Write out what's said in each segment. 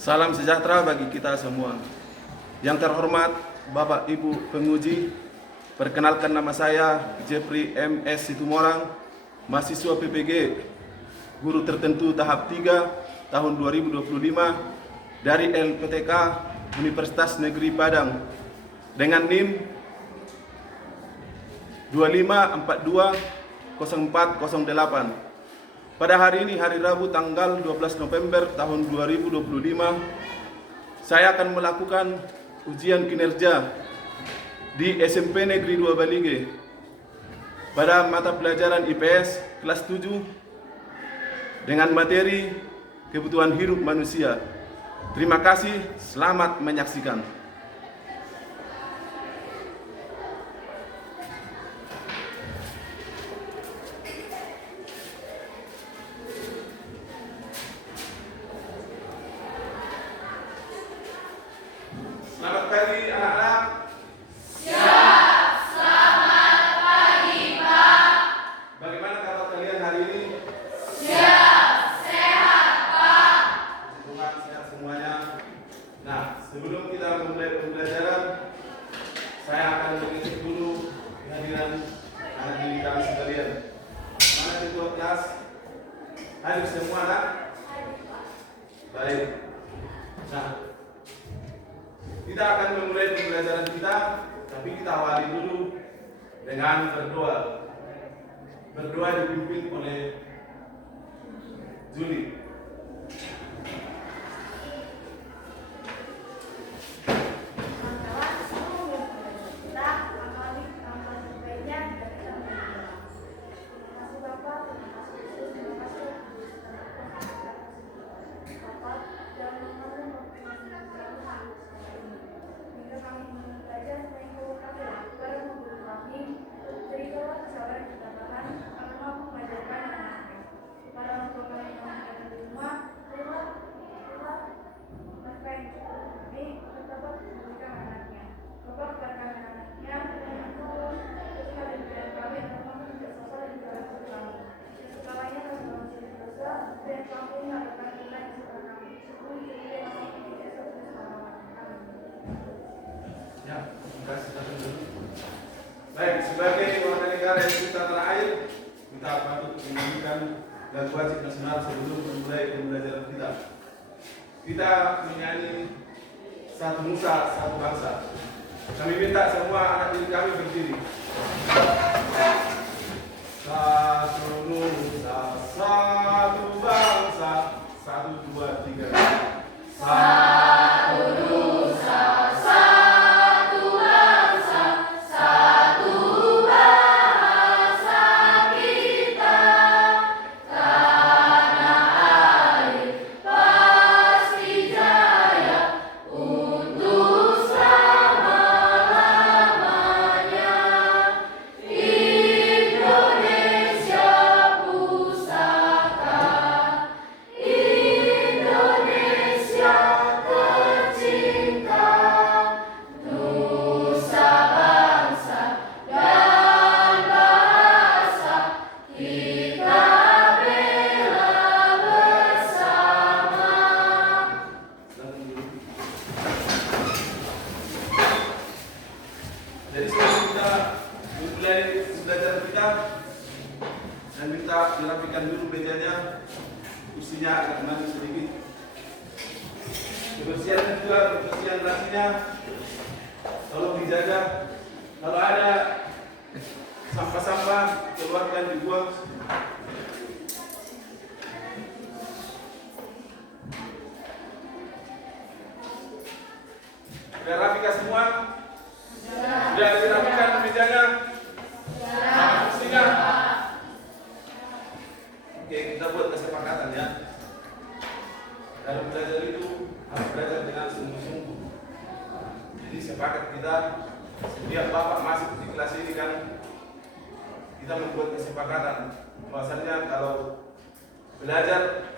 Salam sejahtera bagi kita semua. Yang terhormat Bapak Ibu penguji, perkenalkan nama saya Jeffrey M.S. Situmorang, mahasiswa PPG, guru tertentu tahap 3 tahun 2025 dari LPTK Universitas Negeri Padang dengan NIM 25420408. Pada hari ini, hari Rabu tanggal 12 November tahun 2025, saya akan melakukan ujian kinerja di SMP Negeri 2 Balige pada mata pelajaran IPS kelas 7 dengan materi kebutuhan hidup manusia. Terima kasih, selamat menyaksikan. Selamat pagi anak-anak. Siap, selamat pagi Pak. Bagaimana kabar kalian hari ini? Siap, sehat Pak. Tuhan sehat semuanya. Nah, sebelum kita memulai pembelajaran, saya akan mengecek dulu kehadiran anak didik kami sekalian. Mana ketua kelas? Hadir semua anak? Baik. Nah, kita akan memulai pembelajaran kita, tapi kita awali dulu dengan berdoa. Berdoa dipimpin oleh Juli. Ya, terima kasih. Baik, sebagai warga negara yang cinta tanah air, kita patut menyanyikan lagu wajib nasional sebelum memulai pembelajaran kita. Kita menyanyi Satu Nusa, Satu Bangsa. Kami minta semua anak didik kami berdiri. Satu nusa, satu bangsa, 1, 2, 3. Satu nusa, satu bangsa, satu bahasa kita. Tanah air pasti jaya untuk selama-lamanya. Indonesia pusaka, Indonesia tercinta, nusa bangsa dan bahasa kita bela bersama. Jadi sebelum kita memulai pembelajaran kita, saya minta dirapikan dulu mejanya, kursinya agak maju sedikit. Kebersihan juga, kebersihan nasinya, tolong dijaga. Kalau ada sampah-sampah, keluarkan dibuang. Sudah rapikah semua? Sudah dirapikan mejanya? Sama kursinya? Oke, kita buat kesepakatan ya. Dalam belajar itu harus belajar dengan sungguh-sungguh. Jadi sepakat kita, setiap bapak masuk di kelas ini kan, kita membuat kesepakatan. Bahwasannya kalau belajar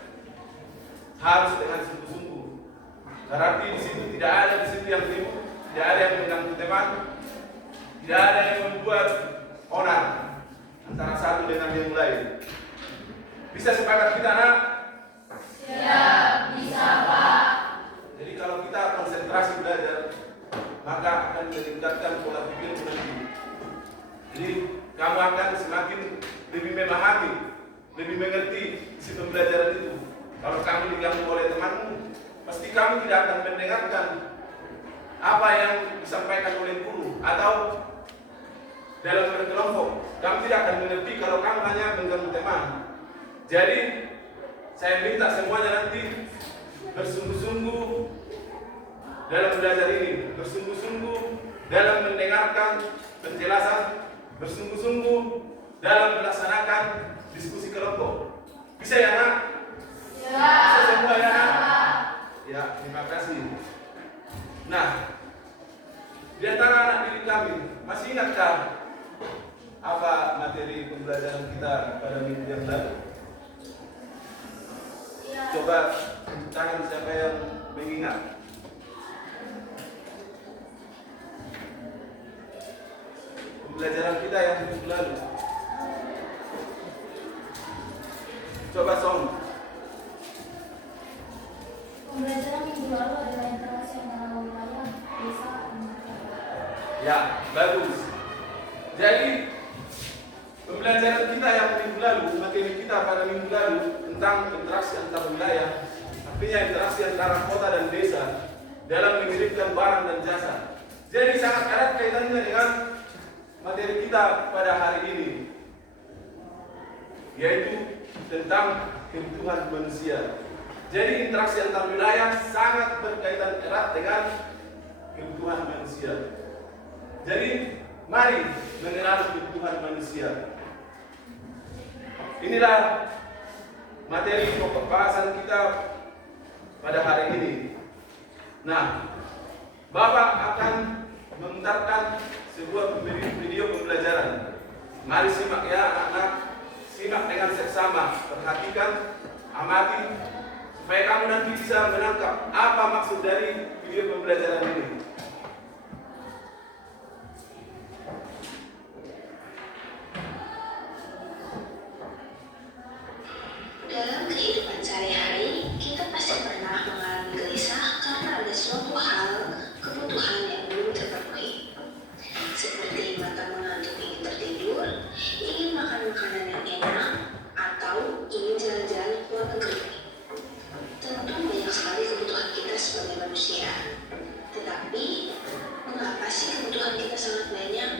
harus dengan sungguh-sungguh. Berarti di situ tidak ada di situ yang ribut, tidak ada yang mengganggu teman, tidak ada yang membuat onar antara satu dengan yang lain. Bisa sepakat kita, nak? Siap, bisa Pak. kami diganggu oleh temanmu, pasti kami tidak akan mendengarkan apa yang disampaikan oleh guru atau dalam berkelompok. Kami tidak akan mengerti kalau kamu hanya mengganggu teman. Jadi saya minta semuanya nanti bersungguh-sungguh dalam belajar ini, bersungguh-sungguh dalam mendengarkan penjelasan, bersungguh-sungguh dalam melaksanakan diskusi kelompok. Bisa ya nak? Ya. Bisa semua ya nak? Ya, terima kasih. Nah, di antara anak didik kami, masih ingatkah apa materi pembelajaran kita pada minggu yang lalu? Ya. Coba tangan siapa yang mengingat. Pembelajaran kita yang minggu lalu. Coba Som. Pembelajaran minggu lalu adalah interaksi antara wilayah, desa, dan masyarakat. Ya, bagus. Jadi pembelajaran kita yang minggu lalu, materi kita pada minggu lalu tentang interaksi antar wilayah, artinya interaksi antara kota dan desa dalam mengirimkan barang dan jasa. Jadi sangat erat kaitannya dengan materi kita pada hari ini, yaitu tentang kebutuhan manusia. Jadi interaksi antar wilayah sangat berkaitan erat dengan kebutuhan manusia. Jadi mari mengenal kebutuhan manusia. Inilah materi pokok bahasan kita pada hari ini. Nah, Bapak akan memutarkan sebuah video pembelajaran. Mari simak ya anak-anak, simak dengan seksama, perhatikan, amati, supaya kamu nanti bisa menangkap apa maksud dari video pembelajaran ini. Dalam kehidupan sehari-hari, kita pasti pernah mengalami gelisah karena ada suatu hal, kebutuhan yang belum terpenuhi. Seperti mata mengantuk ingin tertidur, ingin makan makanan yang enak, atau ingin jalan-jalan ke luar negeri. Tentu banyak sekali kebutuhan kita sebagai manusia. Tetapi, mengapa sih kebutuhan kita sangat banyak?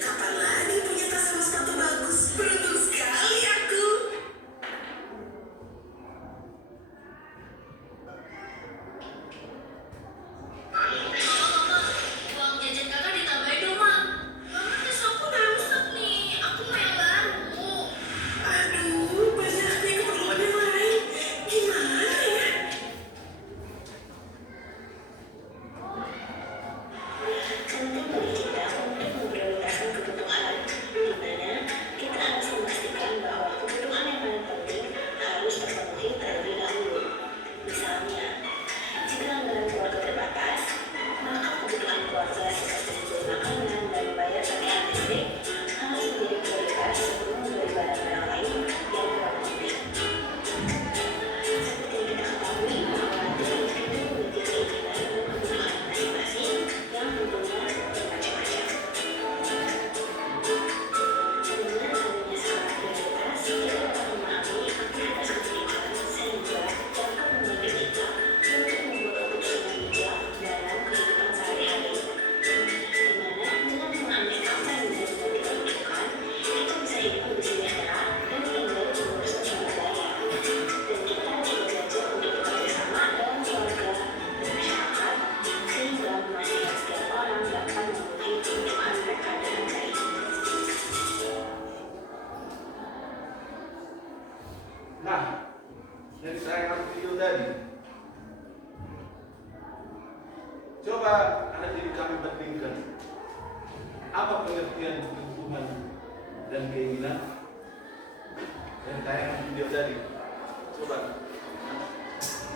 Kapan lagi punya tas sama sepatu bagus? Beruntung sekali aku. Uang jajan kakak ditambahin dong, Mak. Mama, tas aku udah rusak nih. Aku mau yang baru. Aduh, banyak nih keperluan yang lain. Gimana ya? Penting bagi kita untuk memprioritaskan kebutuhan, di mana kita harus memastikan bahwa kebutuhan yang paling penting harus terpenuhi terlebih dahulu. Misalnya, jika anggaran keluarga terbatas, maka kebutuhan keluarga seperti membeli makanan dan membayar tagihan listrik harus menjadi prioritas sebelum membeli barang-barang lain yang kurang penting. Seperti yang kita ketahui bahwa tiap individu memiliki keinginan dan kebutuhan masing-masing yang tentunya bermacam-macam. Dengan adanya skala prioritas, kita dapat memahami aktivitas kebutuhan sehingga dapat membantu kita untuk membuat keputusan yang bijak dalam kehidupan sehari-hari. Di mana dengan memahami apa yang benar-benar kita butuhkan, kita bisa hidup lebih sejahtera dan tinggal di luar suasana daya. Dan kita juga belajar untuk bekerja sama dalam keluarga dan masyarakat, sehingga memastikan setiap orang dapat memenuhi kebutuhan mereka dengan baik. Nah, dari saya ambil video tadi, coba anak didik kami bandingkan apa pengertian kebutuhan dan keinginan dari tayangan video tadi. Coba.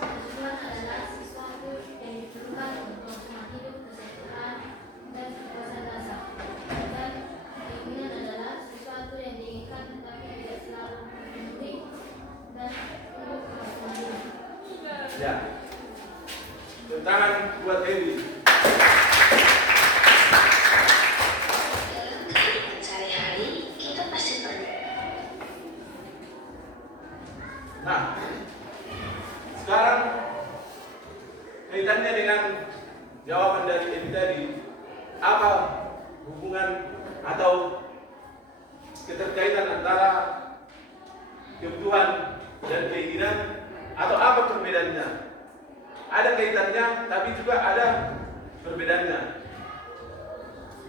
Tujuan adalah sesuatu yang diperlukan untuk hidup, kesejahteraan, dan kepuasan rasa. Dan keinginan adalah sesuatu yang diinginkan tetapi tidak selalu memenuhi dan hidup kepuasan diri. Ya. Tantangan buat Dewi. apa hubungan atau keterkaitan antara kebutuhan dan keinginan, atau apa perbedaannya? Ada kaitannya, tapi juga ada perbedaannya.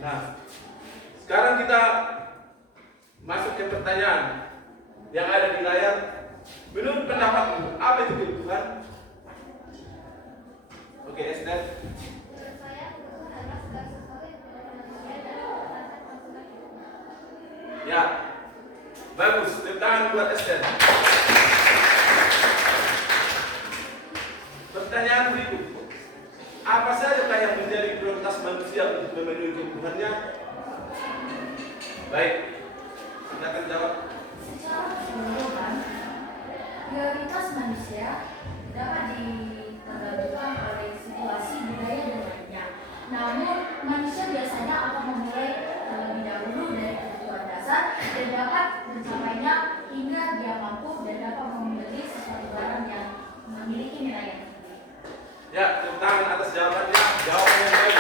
Nah, sekarang kita masuk ke pertanyaan yang ada di layar. Menurut pendapatmu, apa itu kebutuhan? Oke, Esther. Menurut saya, kebutuhan adalah segala sesuatu yang diperlukan manusia dan berdasarkan konsumen hidup. Ya, bagus. Tepuk tangan buat Esther. Pertanyaan berikut. Apa saja yang menjadi prioritas manusia untuk memenuhi kebutuhannya? Baik, silakan jawab. Secara keseluruhan, prioritas manusia dapat ditentukan oleh situasi budaya dan lainnya. Namun, manusia biasanya akan memulai terlebih dahulu dari kebutuhan dasar dan dapat mencapainya hingga dia mampu dan dapat membeli sesuatu barang yang memiliki nilai yang tinggi. Ya, tepuk tangan atas jawabannya. Jawaban yang baik.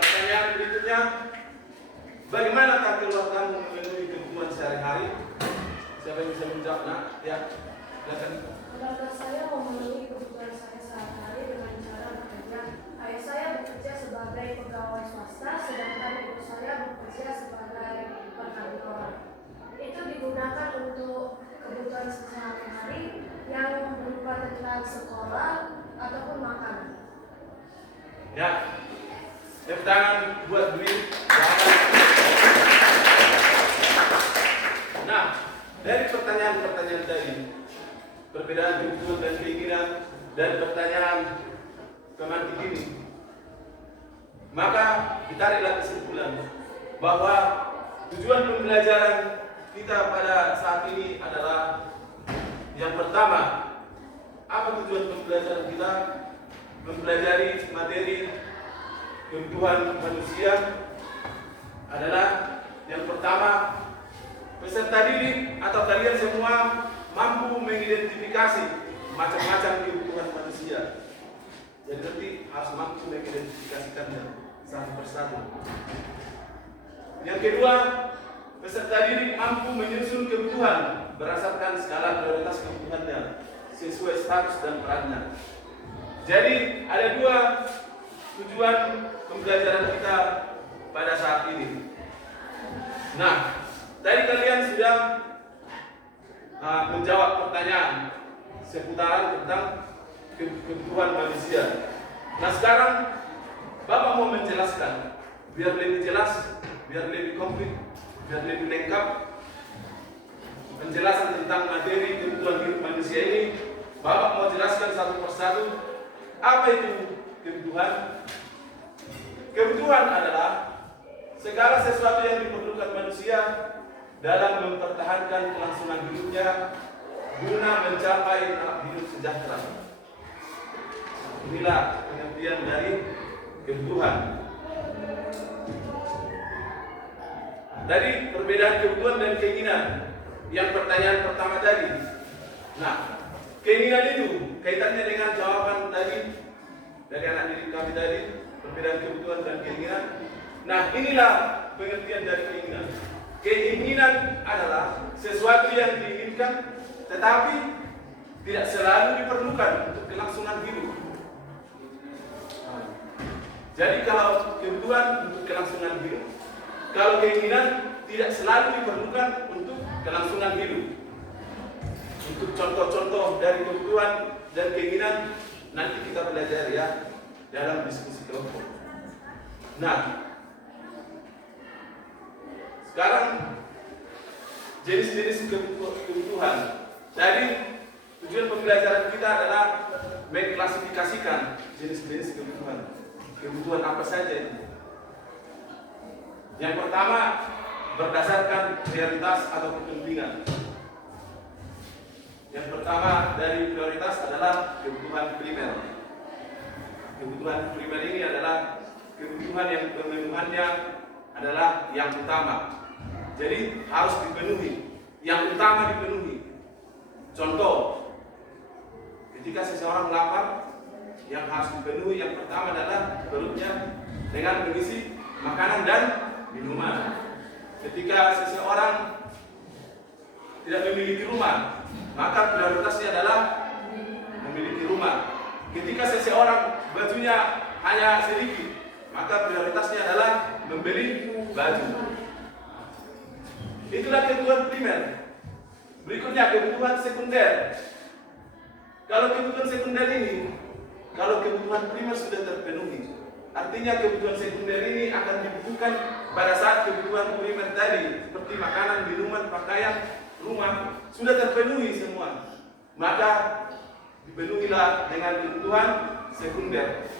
Pertanyaan berikutnya. Bagaimanakah keluargamu memenuhi kebutuhan sehari-hari? Siapa yang bisa menjawab? Nah, ya, silakan. Keluarga saya memenuhi kebutuhan saya sehari-hari dengan cara bekerja. Ayah saya bekerja sebagai pegawai swasta, sedangkan ibu saya bekerja sebagai perkantoran. Itu digunakan untuk kebutuhan sehari-hari yang berupa tentang sekolah ataupun makanan. Ya, tepuk tangan buat Dwi. Nah, dari pertanyaan-pertanyaan tadi, perbedaan kebutuhan dan keinginan, dan pertanyaan kemantik ini, maka ditariklah kesimpulan bahwa tujuan pembelajaran kita pada saat ini adalah yang pertama, apa tujuan pembelajaran kita? Mempelajari materi kebutuhan manusia adalah yang pertama, peserta didik atau kalian semua mampu mengidentifikasi macam-macam kebutuhan manusia. Jadi nanti harus mampu mengidentifikasikannya satu persatu. Yang kedua, peserta didik mampu menyusun kebutuhan berdasarkan skala prioritas kebutuhannya sesuai status dan perannya. Jadi ada dua tujuan pembelajaran kita pada saat ini. Nah, tadi kalian sudah menjawab pertanyaan seputaran tentang kebutuhan manusia. Nah, sekarang Bapak mau menjelaskan biar lebih jelas, biar lebih komplit, biar lebih lengkap penjelasan tentang materi kebutuhan hidup manusia ini. Bapak mau jelaskan satu persatu apa itu kebutuhan. Kebutuhan adalah segala sesuatu yang diperlukan manusia dalam mempertahankan kelangsungan hidupnya guna mencapai tahap hidup sejahtera. Inilah pengertian dari kebutuhan. Dari perbedaan kebutuhan dan keinginan, yang pertanyaan pertama tadi. Nah, keinginan itu kaitannya dengan jawaban tadi dari anak didik kami tadi, perbedaan kebutuhan dan keinginan. Nah, inilah pengertian dari keinginan. Keinginan adalah sesuatu yang diinginkan tetapi tidak selalu diperlukan untuk kelangsungan hidup. Jadi kalau kebutuhan untuk kelangsungan hidup, kalau keinginan tidak selalu diperlukan untuk kelangsungan hidup. Untuk contoh-contoh dari kebutuhan dan keinginan nanti kita belajar ya dalam diskusi kelompok. Nah, sekarang jenis-jenis kebutuhan. Tadi tujuan pembelajaran kita adalah mengklasifikasikan jenis-jenis kebutuhan. Kebutuhan apa saja itu? Yang pertama, berdasarkan prioritas atau kepentingan. Yang pertama dari prioritas adalah kebutuhan primer. Kebutuhan primer ini adalah kebutuhan yang pemenuhannya adalah yang utama. Jadi harus dipenuhi, yang utama dipenuhi. Contoh, ketika seseorang lapar, yang harus dipenuhi yang pertama adalah perutnya dengan mengisi makanan dan minuman. Ketika seseorang tidak memiliki rumah, maka prioritasnya adalah memiliki rumah. Ketika seseorang bajunya hanya sedikit, maka prioritasnya adalah membeli baju. Itulah kebutuhan primer. Berikutnya kebutuhan sekunder. Kalau kebutuhan sekunder ini, kalau kebutuhan primer sudah terpenuhi, artinya kebutuhan sekunder ini akan dibutuhkan pada saat kebutuhan primer tadi, seperti makanan, minuman, pakaian, rumah, sudah terpenuhi semua. Maka dipenuhilah dengan kebutuhan sekunder.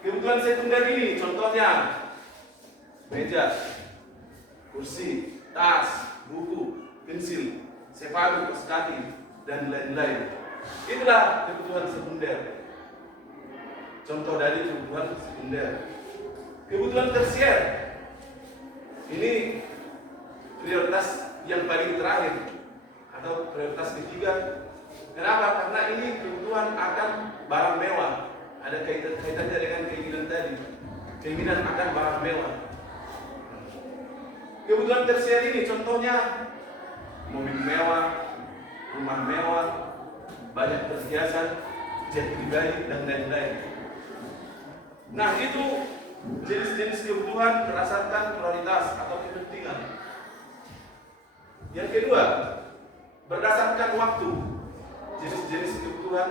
Kebutuhan sekunder ini contohnya meja, kursi, tas, buku, pensil, sepatu, kaos kaki, dan lain-lain. Itulah kebutuhan sekunder. Contoh dari kebutuhan sekunder. Kebutuhan tersier ini prioritas yang paling terakhir atau prioritas ketiga. Kenapa? Karena ini kebutuhan akan barang mewah. Ada kaitannya dengan keinginan tadi. Keinginan akan barang mewah. Kebutuhan tersier ini contohnya mobil mewah, rumah mewah, banyak perhiasan, jet pribadi, dan lain-lain. Nah, itu jenis-jenis kebutuhan berdasarkan prioritas atau kepentingan. Yang kedua, berdasarkan waktu. Jenis-jenis kebutuhan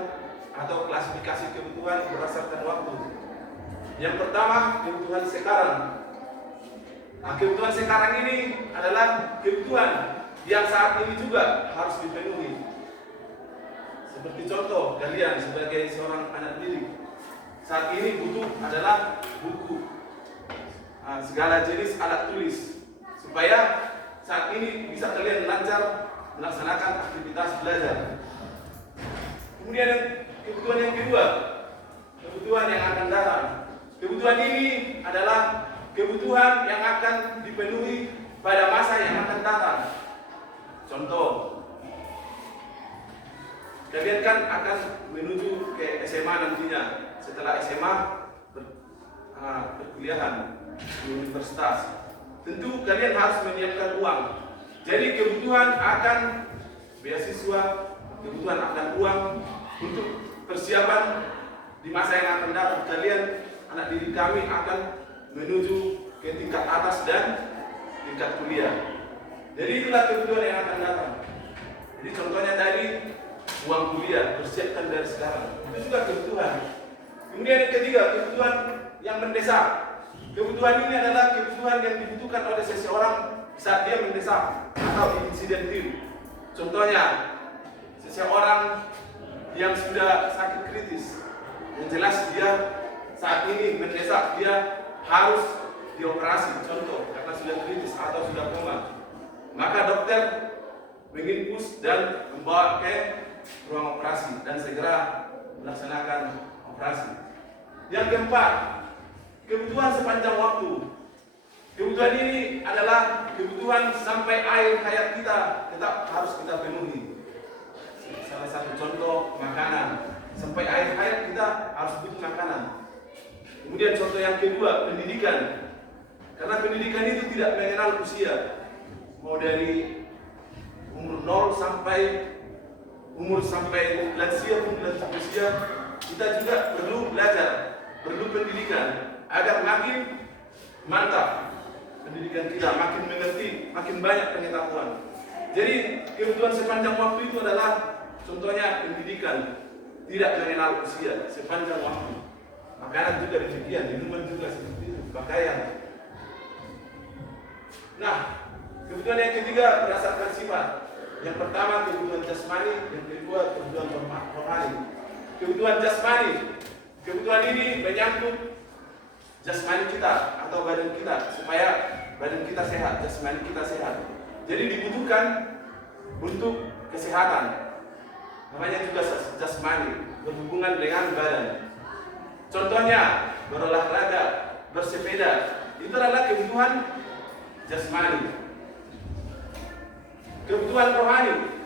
atau klasifikasi kebutuhan berdasarkan waktu. Yang pertama, kebutuhan sekarang. Nah, kebutuhan sekarang ini adalah kebutuhan yang saat ini juga harus dipenuhi. Seperti contoh, kalian sebagai seorang anak didik, saat ini butuh adalah buku, segala jenis alat tulis, supaya saat ini bisa kalian lancar melaksanakan aktivitas belajar. Kemudian kebutuhan yang kedua, kebutuhan yang akan datang. Kebutuhan ini adalah kebutuhan yang akan dipenuhi pada masa yang akan datang. Contoh, kalian kan akan menuju ke SMA nantinya. Setelah SMA perkuliahan di universitas, tentu kalian harus menyiapkan uang. Jadi kebutuhan akan beasiswa, kebutuhan akan uang untuk persiapan di masa yang akan datang. Kalian, anak didik kami, akan menuju ke tingkat atas dan tingkat kuliah. Jadi itulah kebutuhan yang akan datang. Jadi contohnya tadi uang kuliah, persiapkan dari sekarang. Itu juga kebutuhan. Kemudian yang ketiga, kebutuhan yang mendesak. Kebutuhan ini adalah kebutuhan yang dibutuhkan oleh seseorang saat dia mendesak atau insidentil. Contohnya, seseorang yang sudah sakit kritis, yang jelas dia saat ini mendesak, dia harus dioperasi, contoh, karena sudah kritis atau sudah koma. Maka dokter menginfus dan membawa ke ruang operasi dan segera melaksanakan operasi. Yang keempat, kebutuhan sepanjang waktu. Kebutuhan ini adalah kebutuhan sampai akhir hayat kita tetap harus kita penuhi. Salah satu contoh makanan, sampai akhir hayat kita harus butuh makanan. Kemudian contoh yang kedua, pendidikan. Karena pendidikan itu tidak mengenal usia. Mau dari umur 0 sampai lansia pun usia, kita juga perlu belajar, perlu pendidikan agar makin mantap pendidikan kita, makin mengerti, makin banyak pengetahuan. Jadi kebutuhan sepanjang waktu itu adalah contohnya pendidikan, tidak mengenal usia sepanjang waktu. Makanan juga demikian, minuman juga seperti itu, pakaian. Nah, kebutuhan yang ketiga berdasarkan sifat. Yang pertama kebutuhan jasmani, yang kedua kebutuhan rohani. Kebutuhan jasmani, kebutuhan ini menyangkut jasmani kita atau badan kita, supaya badan kita sehat, jasmani kita sehat. Jadi dibutuhkan untuk kesehatan. Namanya juga jasmani, berhubungan dengan badan. Contohnya berolahraga, bersepeda, itu adalah kebutuhan jasmani. Kebutuhan rohani.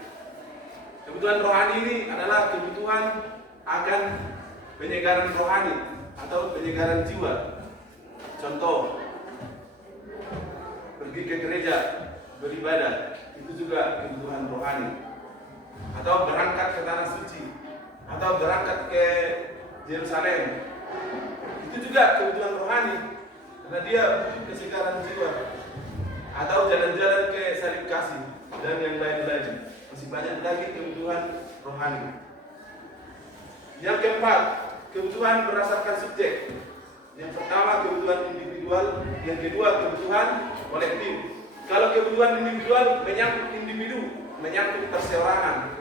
Kebutuhan rohani ini adalah kebutuhan akan penyegaran rohani. atau penyegaran jiwa. Contoh, pergi ke gereja beribadah, itu juga kebutuhan rohani. Atau berangkat ke tanah suci, atau berangkat ke Yerusalem, itu juga kebutuhan rohani, karena dia butuh kesegaran jiwa. Atau jalan-jalan ke salib kasih dan yang lain-lain. Masih banyak lagi kebutuhan rohani. Yang keempat, kebutuhan berdasarkan subjek. Yang pertama kebutuhan individual, yang kedua kebutuhan kolektif. Kalau kebutuhan individual menyangkut individu, menyangkut perseorangan,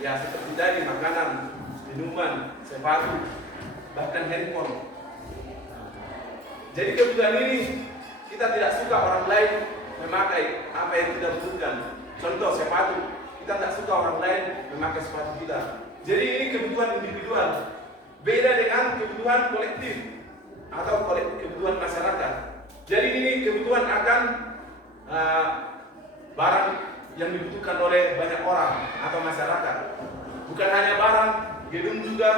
ya seperti tadi makanan, minuman, sepatu, bahkan handphone. Jadi kebutuhan ini kita tidak suka orang lain memakai apa yang kita butuhkan. Contoh sepatu, kita tidak suka orang lain memakai sepatu kita. Jadi ini kebutuhan individual. Beda dengan kebutuhan kolektif atau kebutuhan masyarakat. Jadi ini kebutuhan akan barang yang dibutuhkan oleh banyak orang atau masyarakat. Bukan hanya barang, gedung juga,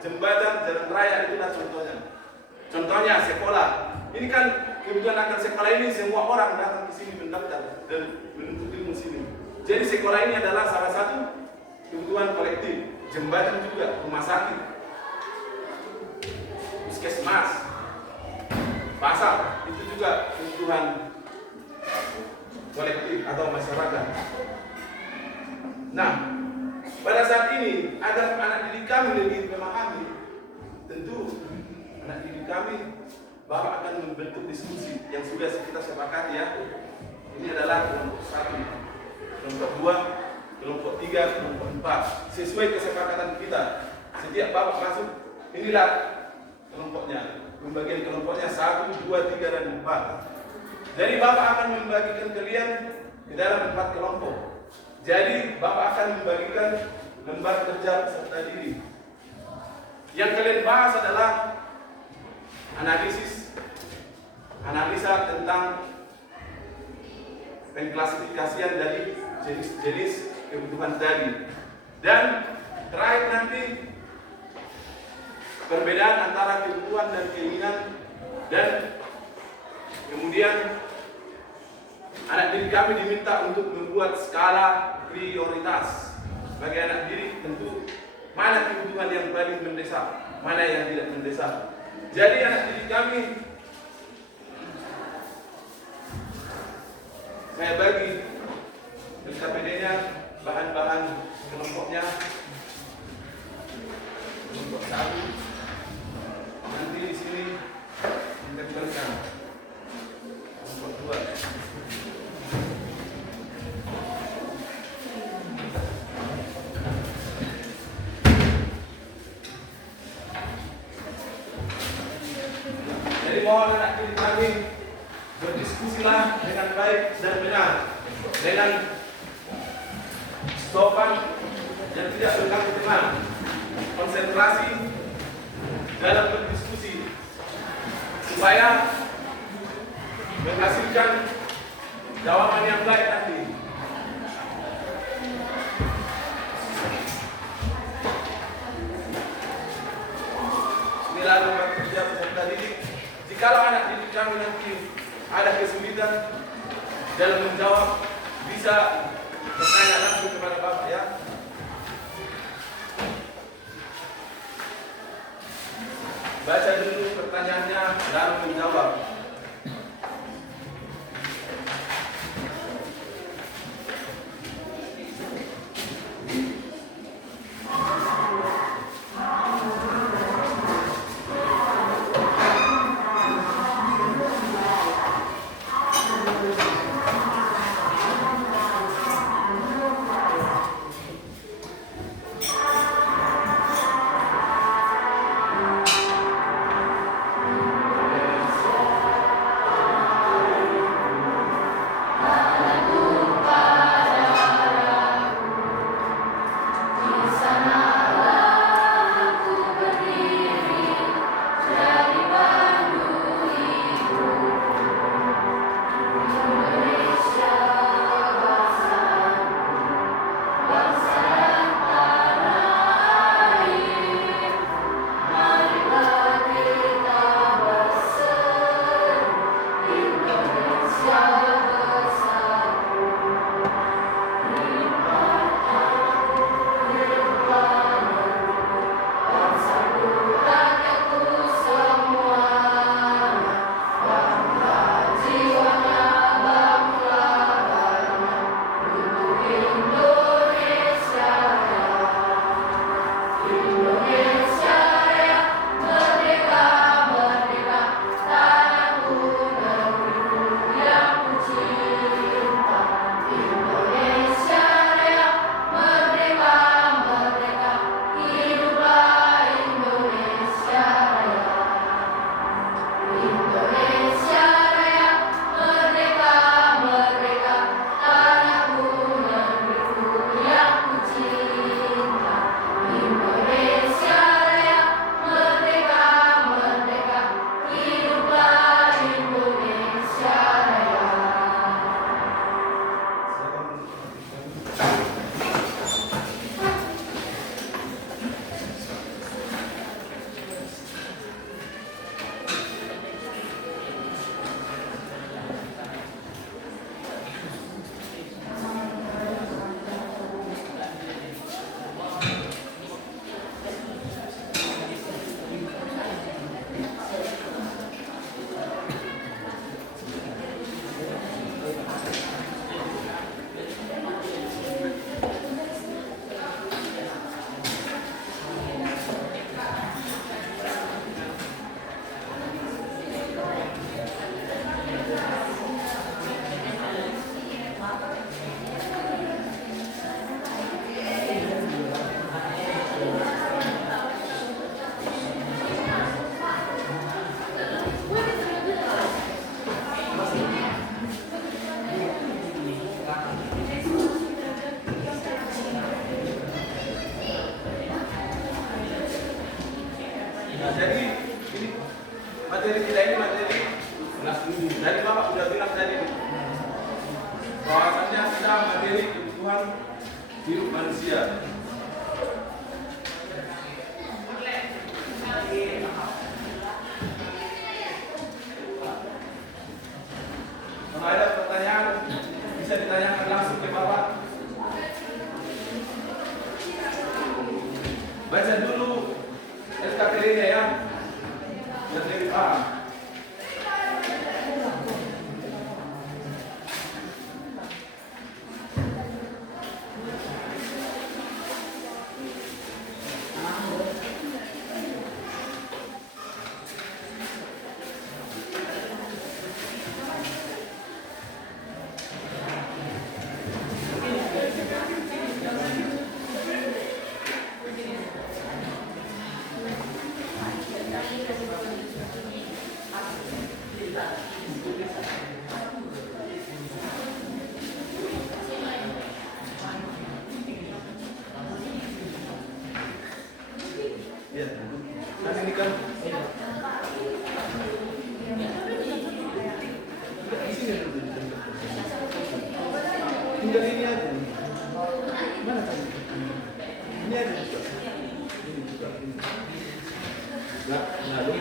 jembatan, jalan raya, itulah contohnya. Contohnya sekolah. Ini kan kebutuhan akan sekolah ini semua orang datang ke sini mendaftar dan menuntut ilmu sini. Jadi sekolah ini adalah salah satu kebutuhan kolektif. Jembatan juga, rumah sakit, puskesmas, pasar, itu juga kebutuhan kolektif atau masyarakat. Nah, pada saat ini agar anak didik kami lebih memahami, tentu anak didik kami, Bapak akan membentuk diskusi yang sudah kita sepakati ya. Ini adalah kelompok 1, kelompok 2, kelompok 3, kelompok 4. Sesuai kesepakatan kita. Setiap Bapak masuk, inilah kelompoknya. Pembagian kelompoknya 1, 2, 3, dan 4. Jadi Bapak akan membagikan kalian di dalam 4 kelompok. Jadi Bapak akan membagikan lembar kerja peserta diri. Yang kalian bahas adalah analisa tentang pengklasifikasian dari jenis-jenis kebutuhan tadi. Dan terakhir nanti perbedaan antara kebutuhan dan keinginan, dan kemudian anak didik kami diminta untuk membuat skala prioritas. Bagi anak didik tentu mana kebutuhan yang paling mendesak, mana yang tidak mendesak. Jadi anak didik kami, saya bagi LKPD-nya, bahan-bahan kelompoknya. Kelompok 1 nanti di sini ditempelkan. Kelompok 2. Jadi mohon anak didik kami berdiskusilah dengan baik dan benar, dengan sopan dan tidak berganggu teman, konsentrasi dalam berdiskusi supaya menghasilkan jawaban yang baik nanti. Inilah lembar kerja peserta didik. Jikalau anak didik kami nanti ada kesulitan dalam menjawab, bisa bertanya langsung kepada Bapak ya. Baca dulu pertanyaannya, lalu menjawab. kelas minggu. Jadi Bapak sudah bilang tadi bahwasannya kita materi kebutuhan hidup manusia. Kalau ada pertanyaan bisa ditanyakan langsung ke Bapak. Baca dulu SKPD-nya ya. Biar lebih paham. Ya, nanti ini kan tinggal ini aja. Mana tadi? Ini aja. Ini juga. Enggak, lalu.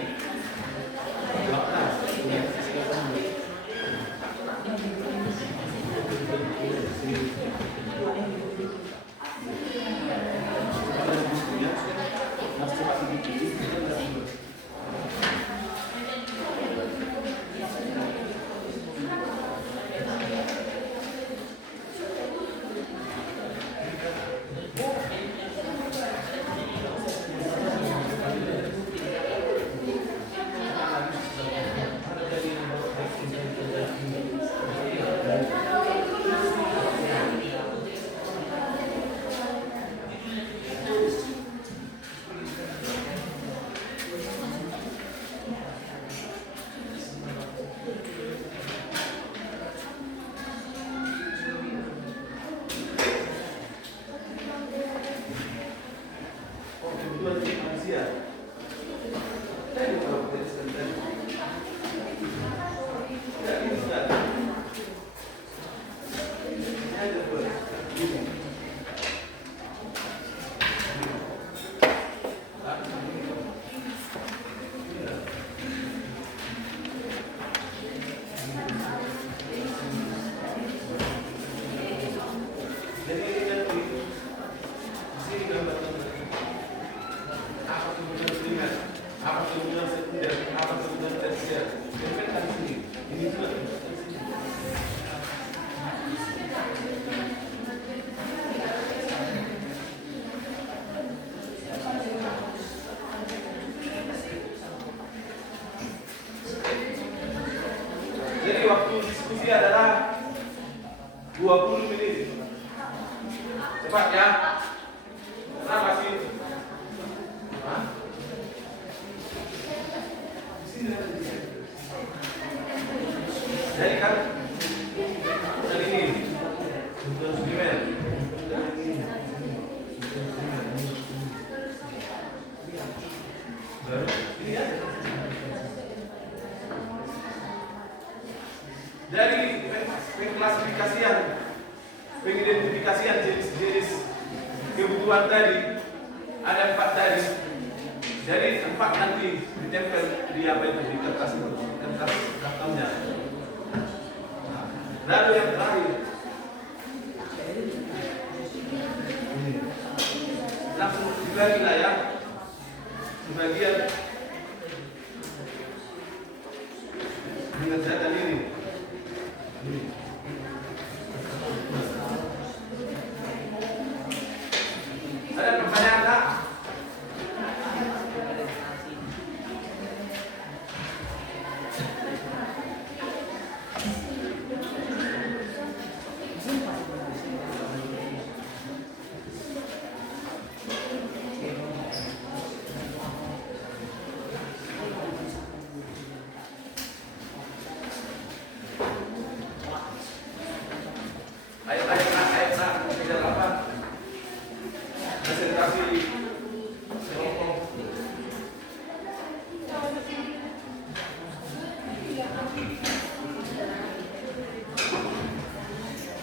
Jadi waktu diskusi adalah 20 menit. Cepat ya. Kenapa sih? Hah? Jadi kan dari ini suplemen. Baru ini ya. Dari pengklasifikasian, pengidentifikasian jenis-jenis kebutuhan tadi ada 4 tadi. Jadi 4 nanti ditempel di apa itu di kertas daftarnya. Lalu yang terakhir, langsung dibagi lah ya, sebagian mengerjakan ini. Ada pertanyaan tak?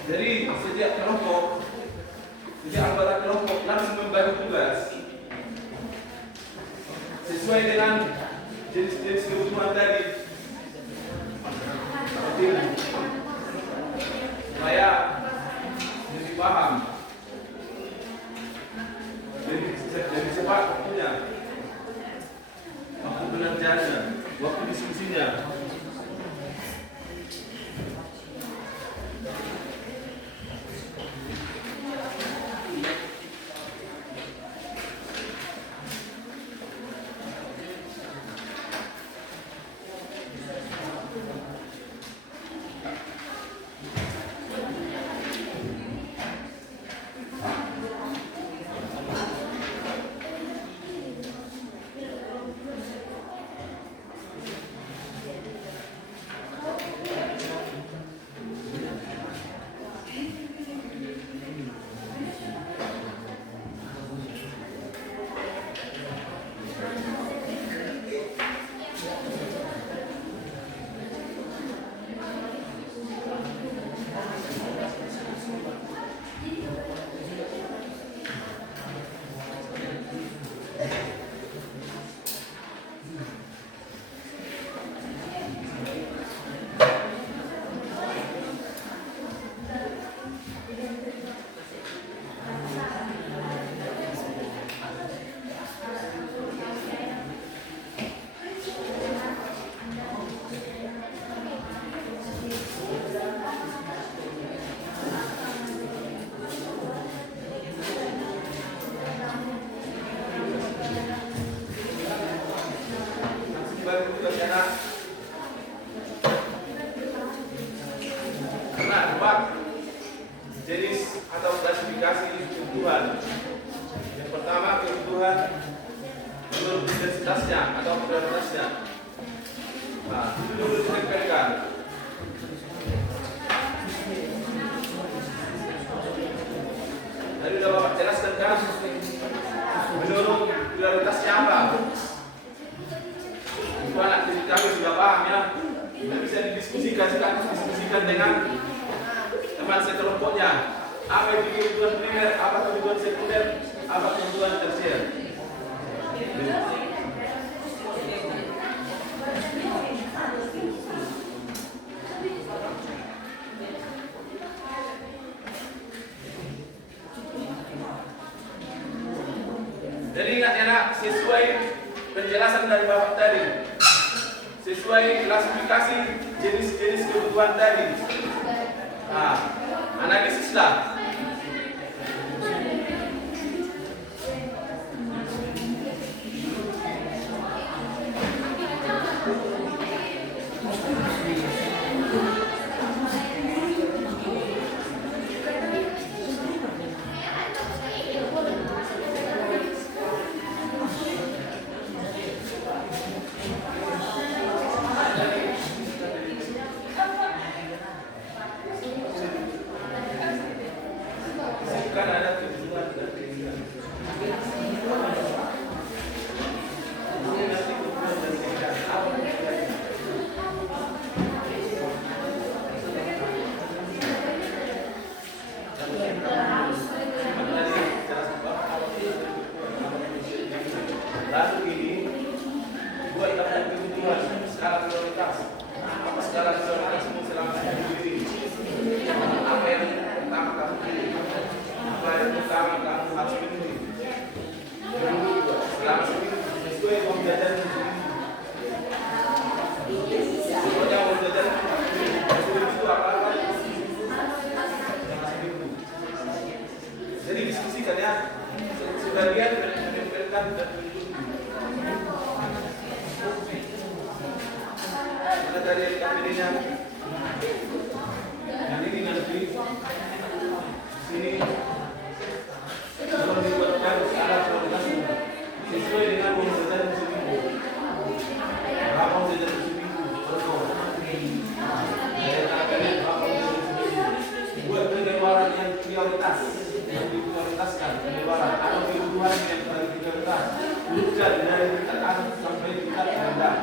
Jadi setiap anggota kelompok langsung membagi tugas sesuai dengan jenis kebutuhan tadi. Supaya lebih paham, lebih cepat waktunya, waktu belajarnya, waktu diskusinya. Karena empat jenis atau klasifikasi kebutuhan. Yang pertama kebutuhan menurut intensitasnya atau prioritasnya. Nah, itu dulu ditempelkan. Tadi sudah Bapak jelaskan kan menurut prioritasnya apa? Bukan aktivitas sudah paham ya. Tidak bisa didiskusikan, dengan teman sekelompoknya. Apa itu kebutuhan primer, apa kebutuhan sekunder, apa kebutuhan tersier. Jadi ingat ya nak, sesuai penjelasan dari Bapak tadi, sesuai klasifikasi jenis-jenis kebutuhan tadi. Nah, analisislah. Kan ada kebutuhan dan keinginan. Lalu ini dua ibadah kebutuhan skala prioritas. Apa skala prioritas selama hidup ini? Apa yang pertama kamu pilih? Apa yang pertama kamu harus pilih? Selama seminggu sesuai uang jajan pokoknya uang jajan itu apa-apa. Jadi diskusikan ya. Sebagian menempelkan dan mana tadi yang pilihnya? Yang ini nanti sini belum dibuatkan skala prioritasnya sesuai dengan uang jajan seminggu. Berapa uang jajan seminggu? Buat pengeluaran yang prioritas, yang diprioritaskan pengeluaran atau kebutuhan yang prioritas. Bukan dari tingkat atas sampai tingkat rendah.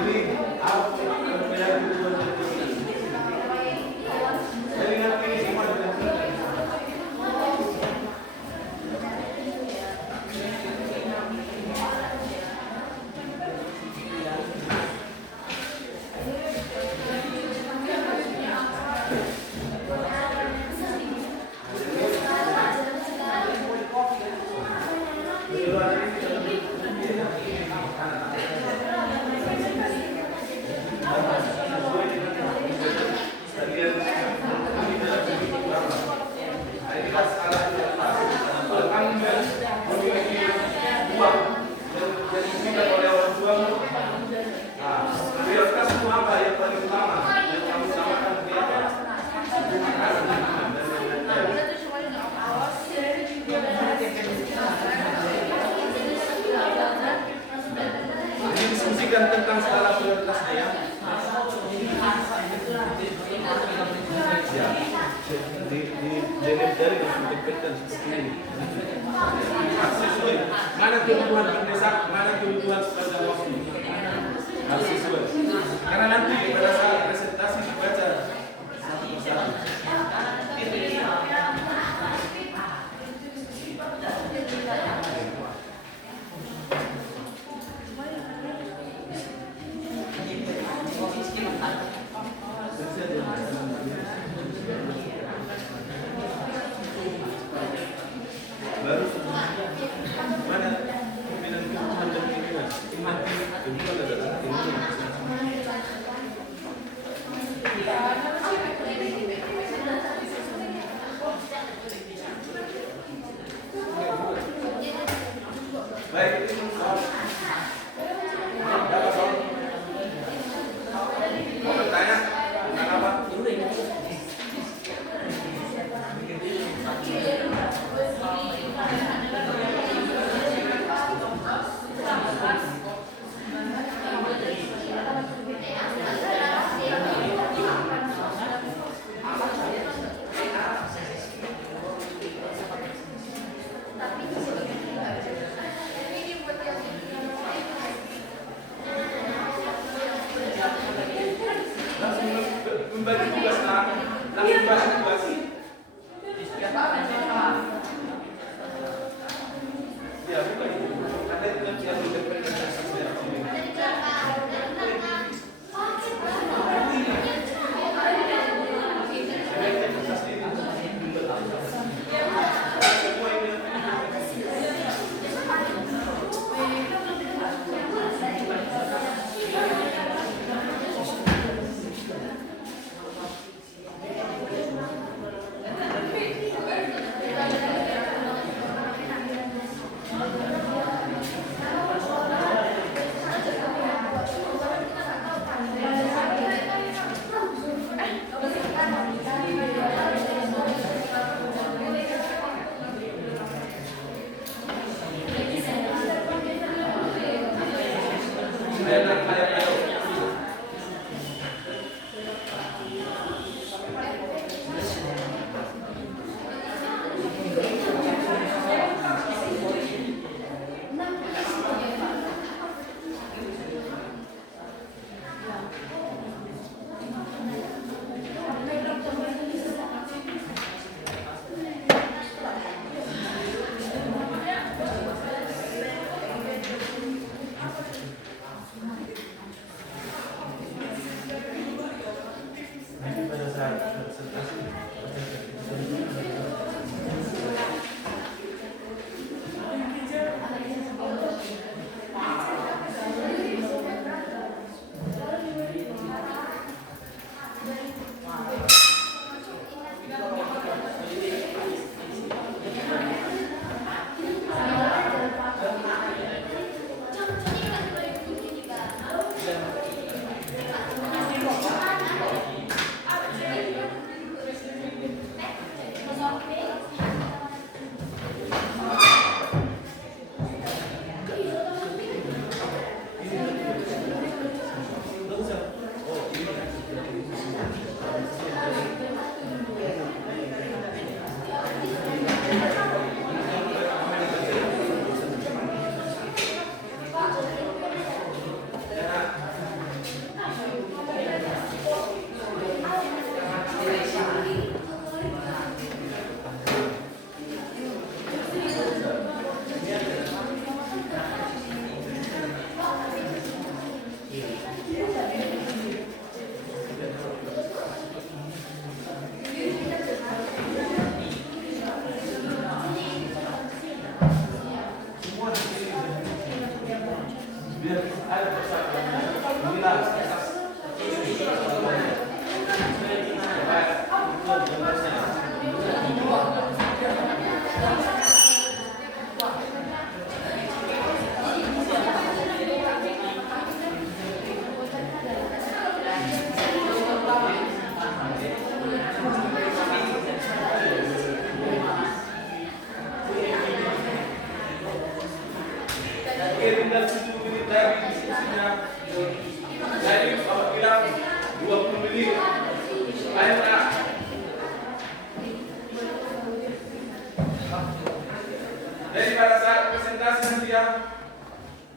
Ini apa kebutuhan desa, mana kebutuhan sepanjang waktu. Harus sesuai. Karena nanti pada saat presentasi dibaca satu persatu. Baru mana pimpinan kebutuhan dan keinginan. Kebutuhan adalah keinginan. Baik, mau bertanya tentang apa? Langsung membagi tugas langsung bagi tugas. Ya, bukan. Ada yang berpresentasi secara umum. Tinggal 7 menit lagi diskusinya. Jadi kalau bilang 20 menit, ayo nak. Daripada pada saat presentasi nanti ya,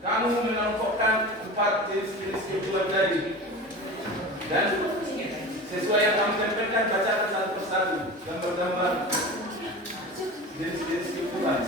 kamu mengelompokkan 4 jenis-jenis kebutuhan tadi. Dan sesuai yang kamu tempelkan, bacakan satu persatu gambar-gambar jenis-jenis kebutuhan.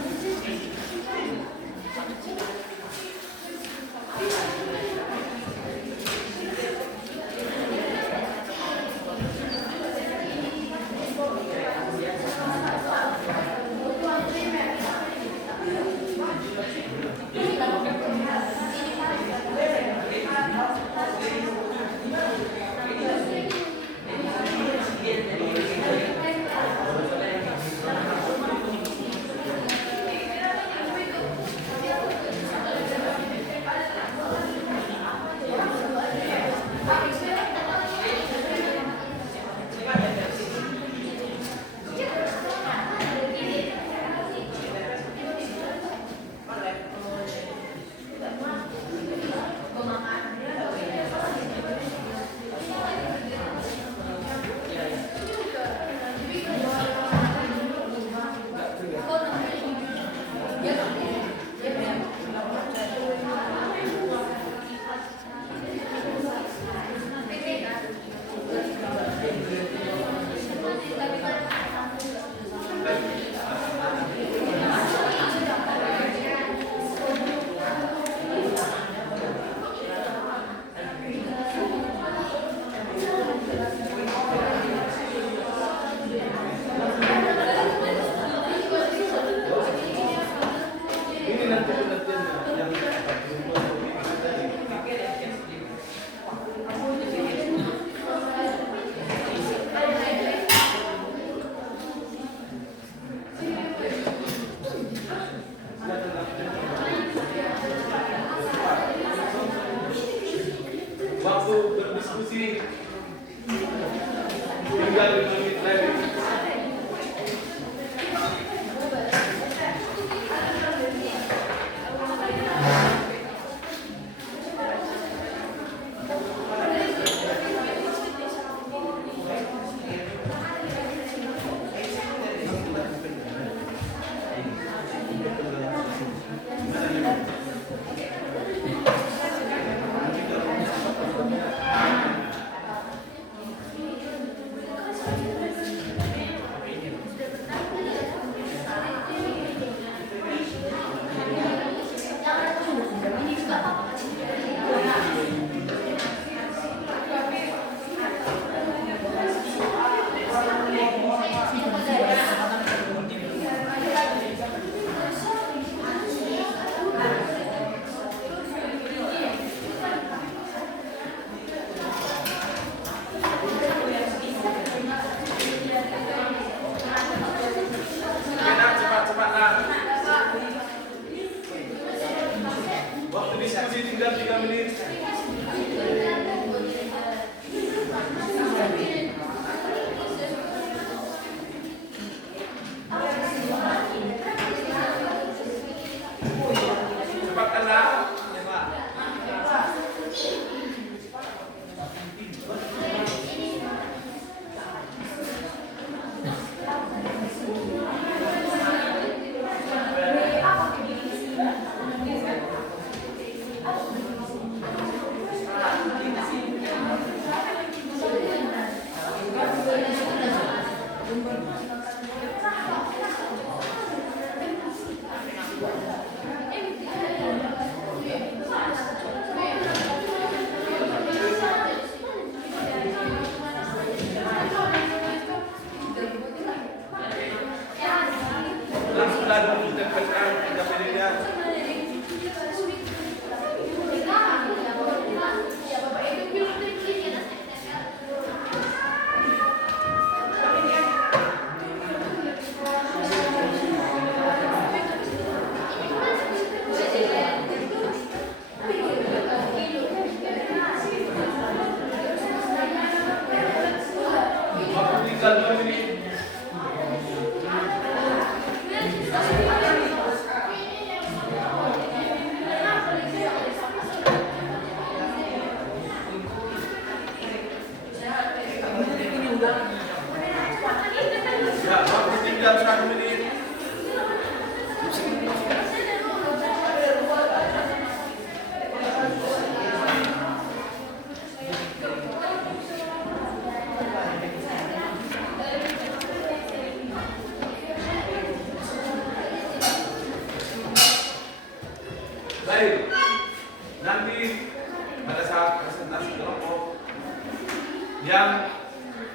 yang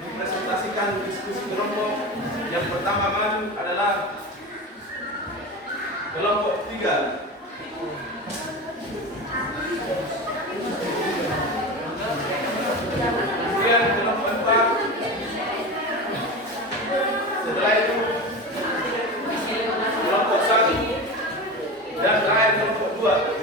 mempresentasikan diskusi kelompok. Yang pertama adalah kelompok 3. Kemudian kelompok 4. Setelah itu kelompok 1 dan terakhir kelompok 2.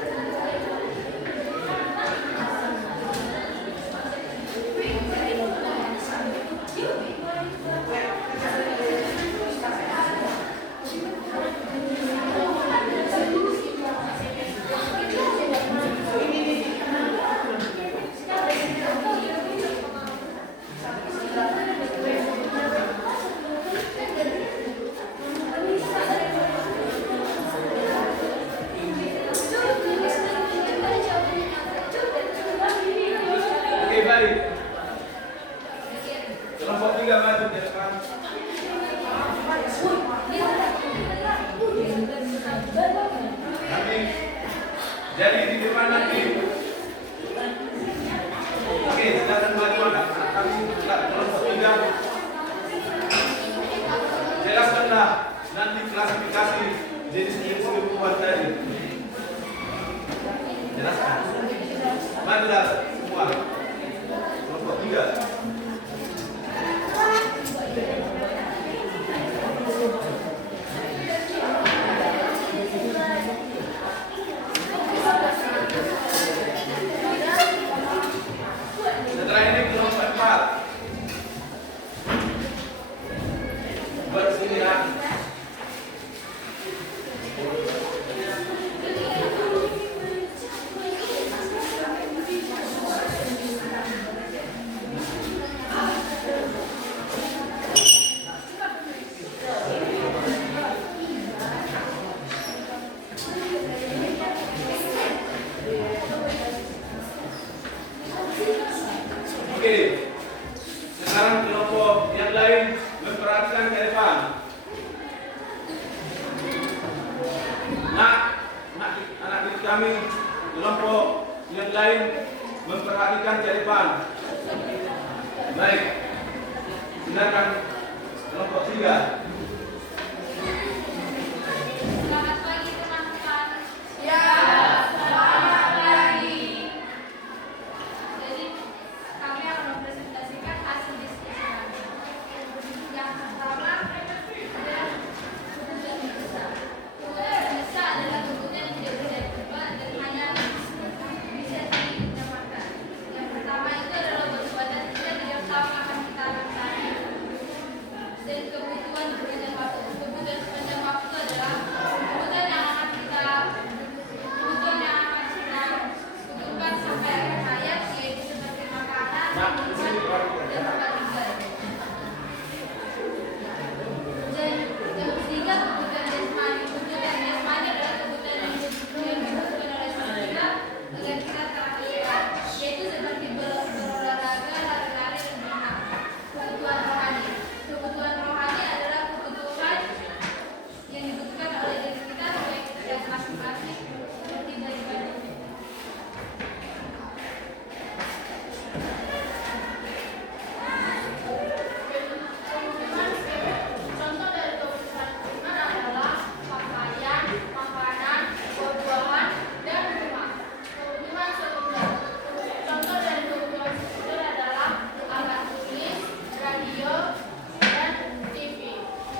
Oke, baik. Kelompok 3 maju ke depan. Nanti jadi di depan nanti. Oke, silakan maju anak-anak kami kelompok 3. Jelaskanlah nanti klasifikasi jenis-jenis kebutuhan tadi. Jelaskan. Majulah semua. Kelompok 3. Setelah ini kelompok 4. Buat sini ya. Oke, sekarang kelompok yang lain memperhatikan ke depan. Anak didik kami, kelompok yang lain memperhatikan ke depan. Baik, silakan kelompok 3. Selamat pagi teman-teman. Ya, selamat pagi. Jadi kami akan mempresentasikan hasil diskusi kami. Yang pertama adalah kebutuhan besar. Kebutuhan besar adalah kebutuhan yang tidak bisa diubah dan hanya bisa dinamakan. Yang pertama itu adalah obat-obatan kita tidak tahu akan kita lakukan. Dan kebutuhan sepanjang waktu. Kebutuhan sepanjang waktu adalah kebutuhan yang akan kita butuhkan sampai akhir hayat, yaitu seperti makanan, minuman, dan tempat tinggal. Dan yang ketiga kebutuhan jasmani. Kebutuhan jasmani adalah kebutuhan yang dibutuhkan oleh manusia agar kita terlalu sehat, yaitu seperti berolahraga, lari-lari, dan berenang. Kebutuhan rohani. Kebutuhan rohani adalah kebutuhan yang dibutuhkan oleh diri kita baik setiap masing-masing seperti beribadah. Contoh dari kebutuhan primer adalah pakaian, makanan, buah-buahan, dan rumah. Kebutuhan sekunder. Contoh dari kebutuhan sekunder adalah alat tulis, radio, dan TV.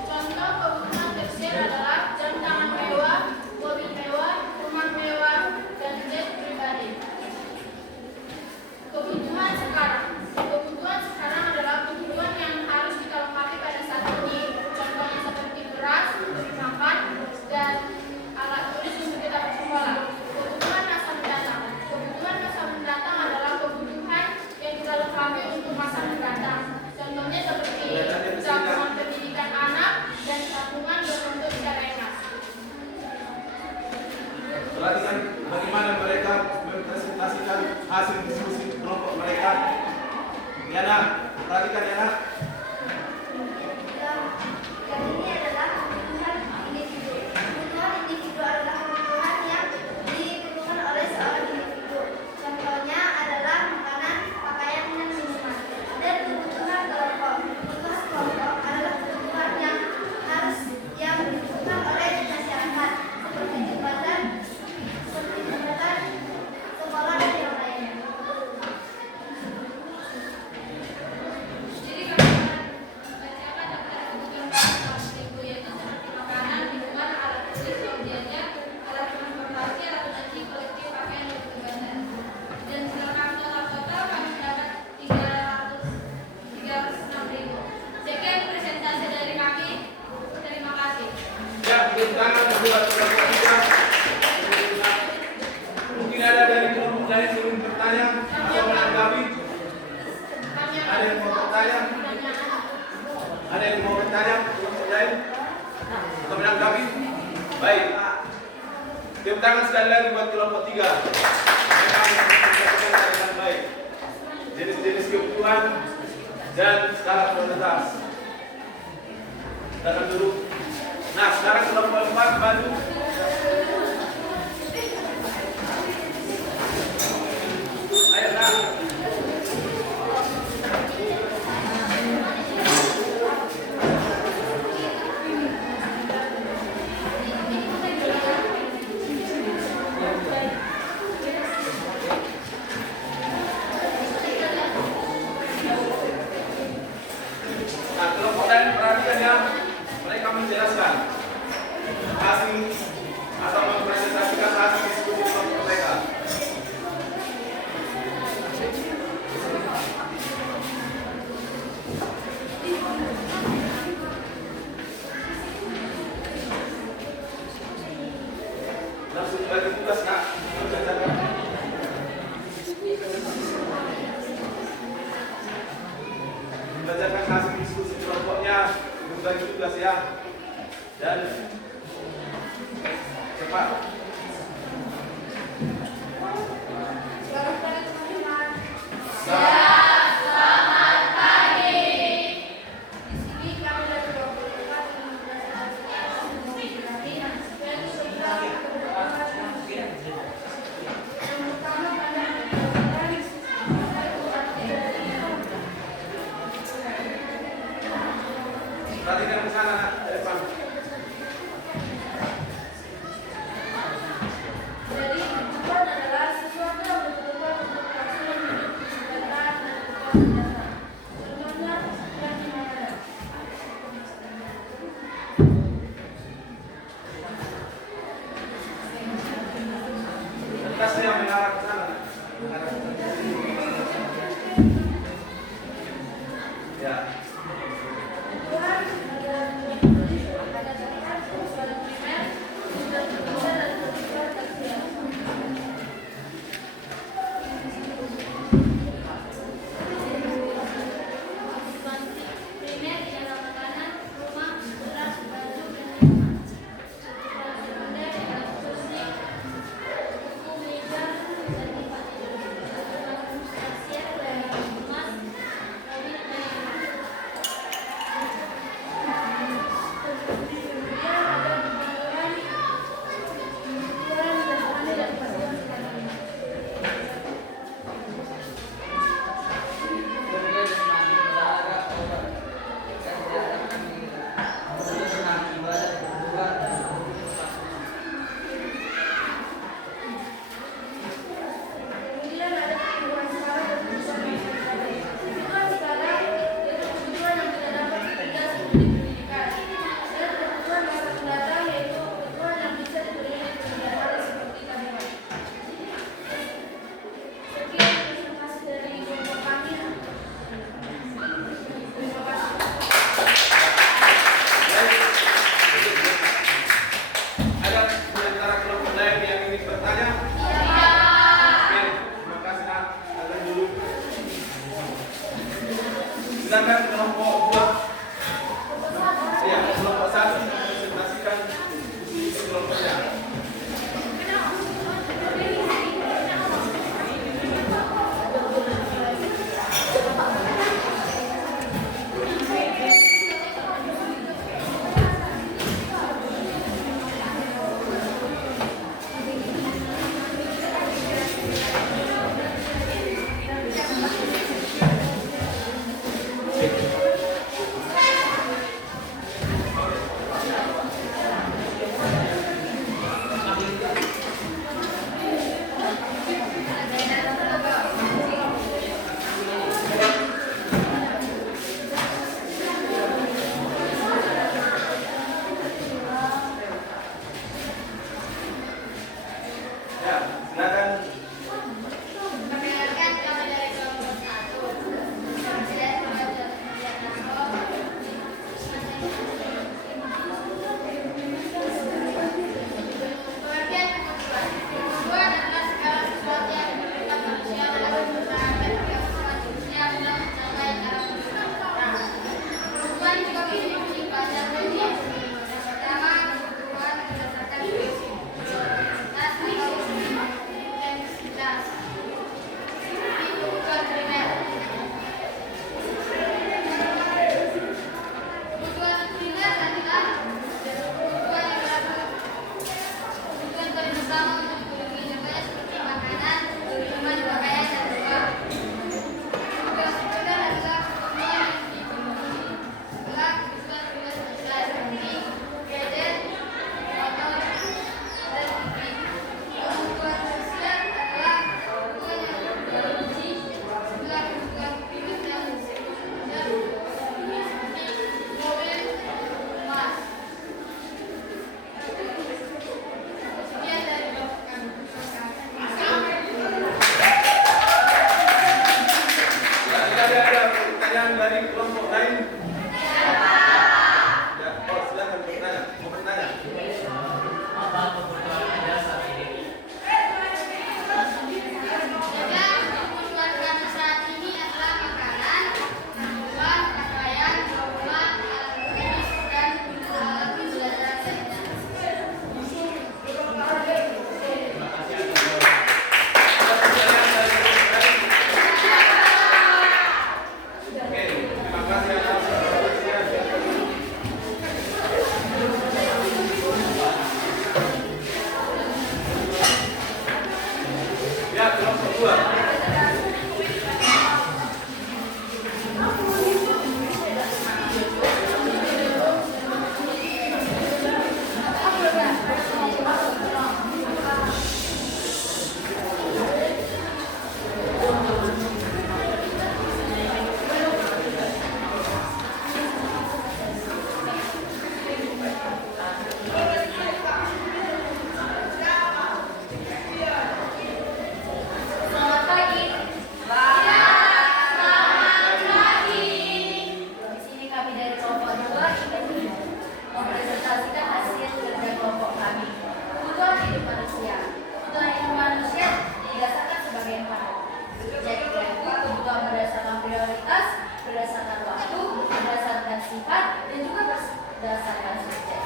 Contoh kebutuhan tersier adalah jam tangan mewah, mobil mewah, rumah mewah, dan jet pribadi. Kebutuhan sekarang. Kebutuhan sekarang adalah kebutuhan yang harus kita lengkapi pada saat ini. Contohnya seperti beras, makan, dan alat tulis untuk kita bersekolah. Kebutuhan masa mendatang. Kebutuhan masa mendatang adalah kebutuhan yang kita lengkapi untuk masa mendatang. Contohnya seperti tabungan pendidikan anak dan tabungan berbentuk serengas. Perhatikan bagaimana mereka mempresentasikan hasil diskusi kelompok mereka. Yana, perhatikan Yana. Yang ini adalah kebutuhan individu. Kebutuhan individu adalah kebutuhan yang dibutuhkan oleh seorang individu. Contohnya adalah makanan, pakaian, dan minuman. Dan buat kelompok 3. Mungkin ada dari kelompok lain yang ingin bertanya atau menanggapi. Ada yang mau bertanya? Ada yang mau bertanya kelompok lain atau menanggapi? Baik. Tepuk tangan sekali lagi buat kelompok 3. Memang mengerjakan dengan baik. Jenis-jenis kebutuhan dan skala prioritas. Silakan duduk. Nah, sekarang kelompok 4 bantu. Ayo, nak. Nah, kelompok lain perhatikan ya, mereka menjelaskan hasil atau mempresentasikan hasil diskusi kelompok mereka. Langsung bagi tugas, Kak. Mengerjakan. Membacakan hasil diskusi kelompoknya, berbagi tugas ya, dan cepat. Selamat pagi teman-teman. Selamat pagi. Di sini kami dari kelompok 4 mempresentasikan mengenai dan sosial keberagaman manusia. Yang pertama pada Perhatikan ke sana, Nak, ke depan. Jadi tujuan adalah sesuatu yang diperlukan untuk kelangsungan hidup, kesejahteraan, dan kegiatan. Contohnya yang dimana? Kertasnya yang mengarah ke sana. Mengarah ke sana. Ya. Tujuan adalah menulis pada catatan persoalan primer, tujuan kedua dan tujuan tersier. Kebutuhan primer ialah makanan, rumah, beras, baju, dan lain-lain. Kebutuhan sekunder ialah kursi, buku, meja, dan tempat tidur. Kebutuhan tersier ialah emas, mobil, dan lain-lain. Kemudian ada kebutuhan jasmani dan kebutuhan rohani. Kemudian ada kebutuhan skala dan kebutuhan yang berbeda. Kebutuhan skala yaitu kebutuhan yang tidak dapat ditunda seperti pendidikan. Dan kebutuhan masa mendatang yaitu kebutuhan yang bisa dipenuhi di kemudian hari seperti tabungan. Sekian presentasi dari kelompok kami. Terima kasih. Ada di antara kelompok lain yang ingin bertanya? Oke, terima kasih, Nak. Silakan dulu. Silakan kelompok 2. Ya, kelompok 1 mempresentasikan diskusi kelompoknya. pertanyaan dari kelompok lain? Ya, oh, silakan bertanya. Mau bertanya? Apa kebutuhan Anda saat ini? Kebutuhan kami saat ini adalah makanan, minuman, pakaian, rumah, alat tulis, dan alat pembelajaran lainnya. Terima kasih atas jawaban. Pertanyaan dari kelompok lain? Oke, terima kasih atas jawabannya. Ya, kelompok 2. Selamat pagi. Selamat pagi. Di sini kami dari kelompok 2 ingin mempresentasikan hasil kerja kelompok kami. Kebutuhan hidup manusia. Kebutuhan hidup manusia didasarkan sebagai empat. Yaitu kebutuhan berdasarkan prioritas, berdasarkan waktu, berdasarkan sifat, dan juga berdasarkan subjek.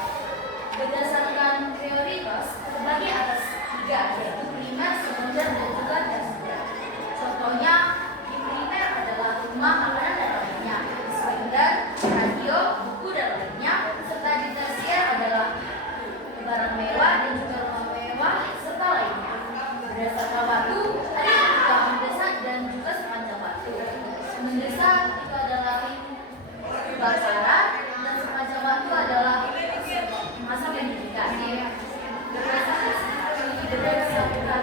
Berdasarkan prioritas terbagi atas 3, yaitu primer, sekunder, dan juga tersier. Contohnya di primer adalah rumah, makanan, dan lainnya. Di sekunder, radio, buku, dan lainnya. Serta di tersier adalah barang mewah dan juga rumah mewah serta lainnya. Berdasarkan waktu ada kebutuhan mendesak dan juga sepanjang waktu. Mendesak itu adalah kebakaran dan sepanjang waktu adalah masa pendidikan. Berdasarkan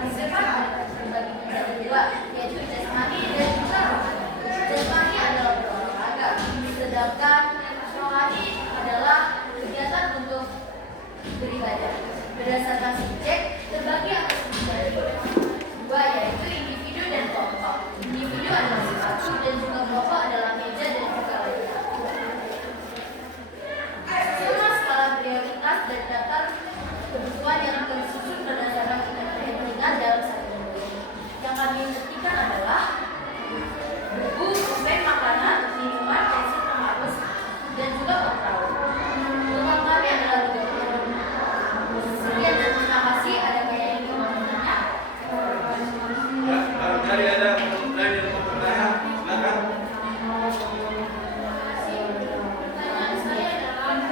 sifat terbagi menjadi 2, yaitu jasmani dan juga rohani. Jasmani adalah berolahraga, sedangkan rohani adalah kegiatan untuk beribadah. Berdasarkan subjek terbagi atas menjadi 2, yaitu individu dan kelompok. Individu adalah sepatu dan juga kelompok adalah meja dan juga lainnya. Semua skala prioritas dan daftar kebutuhan yang tersusun berdasarkan kepentingan dalam satu minggu. Yang kami ketikkan adalah buku, pulpen, makanan, minuman, pensil, penghapus, dan juga perahu. Total kami adalah 30. Sekian dan terima kasih. Ada yang ingin bertanya? Ya, barangkali ada kelompok lain yang mau bertanya, silakan. Pertanyaan saya adalah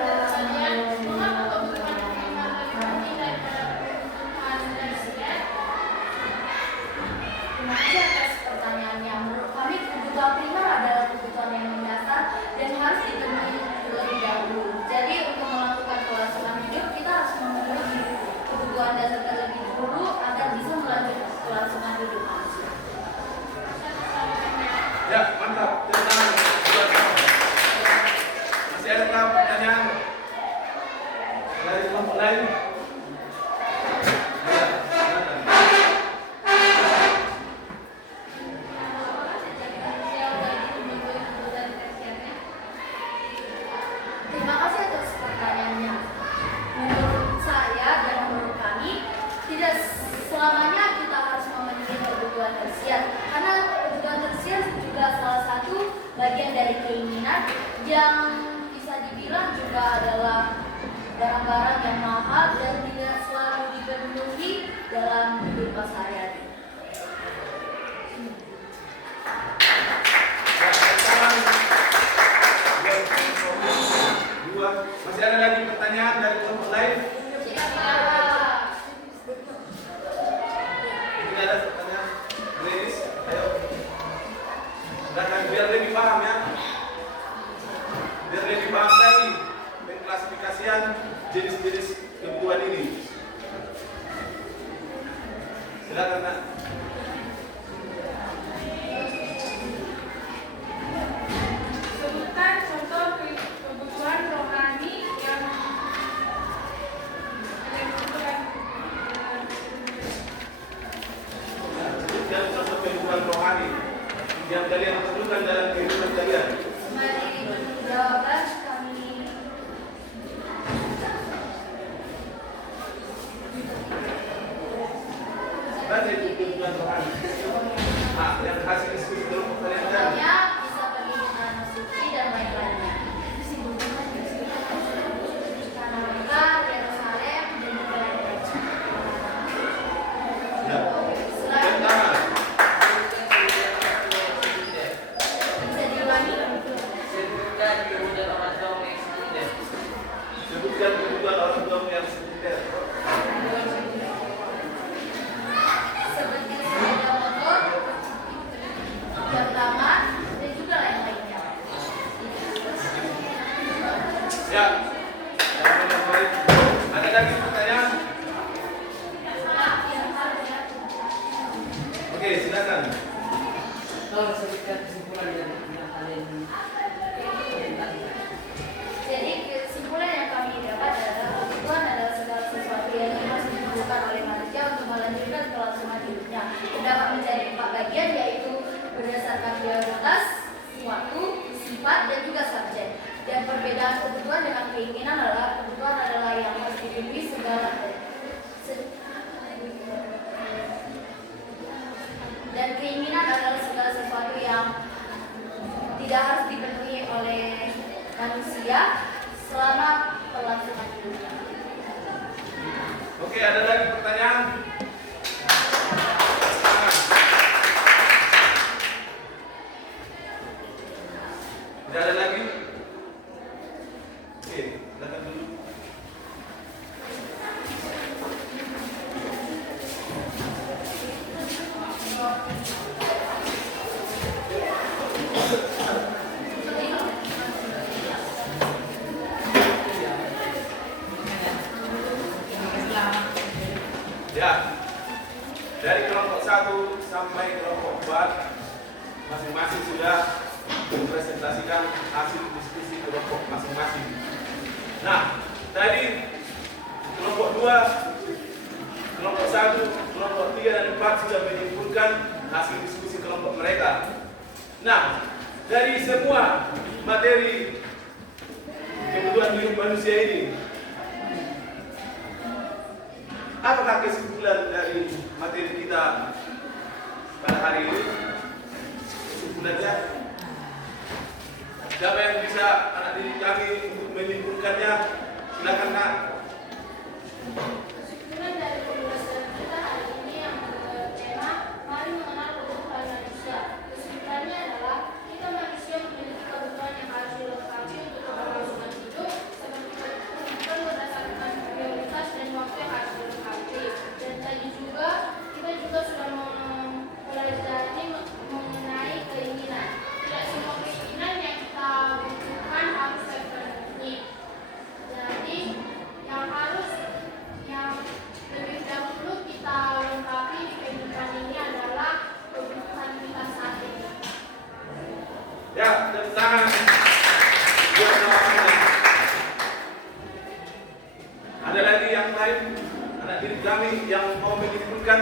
mengapa kebutuhan primer lebih penting daripada kebutuhan tersier? Terima kasih atas pertanyaannya. Menurut kami kebutuhan primer adalah kebutuhan yang mendasar dan harus dipenuhi terlebih dahulu. Jadi untuk melakukan kelangsungan hidup kita harus memenuhi kebutuhan dasar terlebih dahulu agar bisa melanjutkan kelangsungan hidup manusia. Ya, mantap. Tentang masih ada pertanyaan dari kelompok lain? Ya, silakan. Terima kasih atas pertanyaannya. Menurut saya dan menurut kami, tidak selamanya kita harus memenuhi kebutuhan tersier, karena kebutuhan tersier juga salah satu bagian dari keinginan yang bisa dibilang juga adalah barang-barang yang mahal dan tidak selalu dipenuhi dalam hidup sehari-hari. Dua. Masih ada lagi pertanyaan dari kelompok lain? Tidak ada pertanyaan. Gladys, ayo. Silakan biar lebih paham ya. Biar lebih paham lagi pengklasifikasian jenis-jenis kebutuhan ini. Silakan, Nak. Sebutkan contoh kebutuhan rohani yang dibutuhkan. Sebutkan contoh kehidupan rohani yang kalian perlukan dalam kehidupan kalian. Ya. Ada lagi pertanyaan? Oke, silakan. Tolong sebutkan kesimpulan yang kalian tadi. Jadi kesimpulan yang kami dapat adalah kebutuhan adalah segala sesuatu yang harus dibutuhkan oleh manusia untuk melanjutkan kelangsungan hidupnya. Terdapat menjadi 4 bagian, yaitu berdasarkan prioritas, waktu, sifat, dan juga subjek. Dan perbedaan kebutuhan dengan keinginan adalah kebutuhan adalah yang harus dipenuhi dan keinginan adalah segala sesuatu yang tidak harus dipenuhi oleh manusia selama kelangsungan hidupnya. Oke, ada lagi pertanyaan? Tidak ada lagi? Oke, silakan dulu. Ya, dari kelompok 1 sampai kelompok 4 masing-masing sudah mempresentasikan hasil diskusi kelompok masing-masing. Nah, tadi kelompok 2, kelompok 1, kelompok 3 dan 4 sudah menyimpulkan hasil diskusi kelompok mereka. Nah, dari semua materi kebutuhan hidup manusia ini, apakah kesimpulan dari materi kita pada hari ini? Kesimpulannya, siapa yang bisa anak didik kami untuk menyimpulkannya? Silakan, Kak. Kesimpulan dari pembahasan kita hari ini yang bertema mari mengenal kebutuhan manusia. Kesimpulannya adalah kita manusia memiliki kebutuhan yang harus dilengkapi untuk keberlangsungan hidup, seperti kebutuhan berdasarkan prioritas dan waktu yang harus dilengkapi. Dan tadi juga kita juga sudah mempelajari mengenai keinginan. Tidak semua keinginan yang kita butuhkan harus terpenuhi. Jadi yang lebih dahulu kita lengkapi di kehidupan ini adalah kebutuhan kita saat ini. Ya, tepuk tangan buat jawabannya. Ada lagi yang lain anak didik kami yang mau menyimpulkan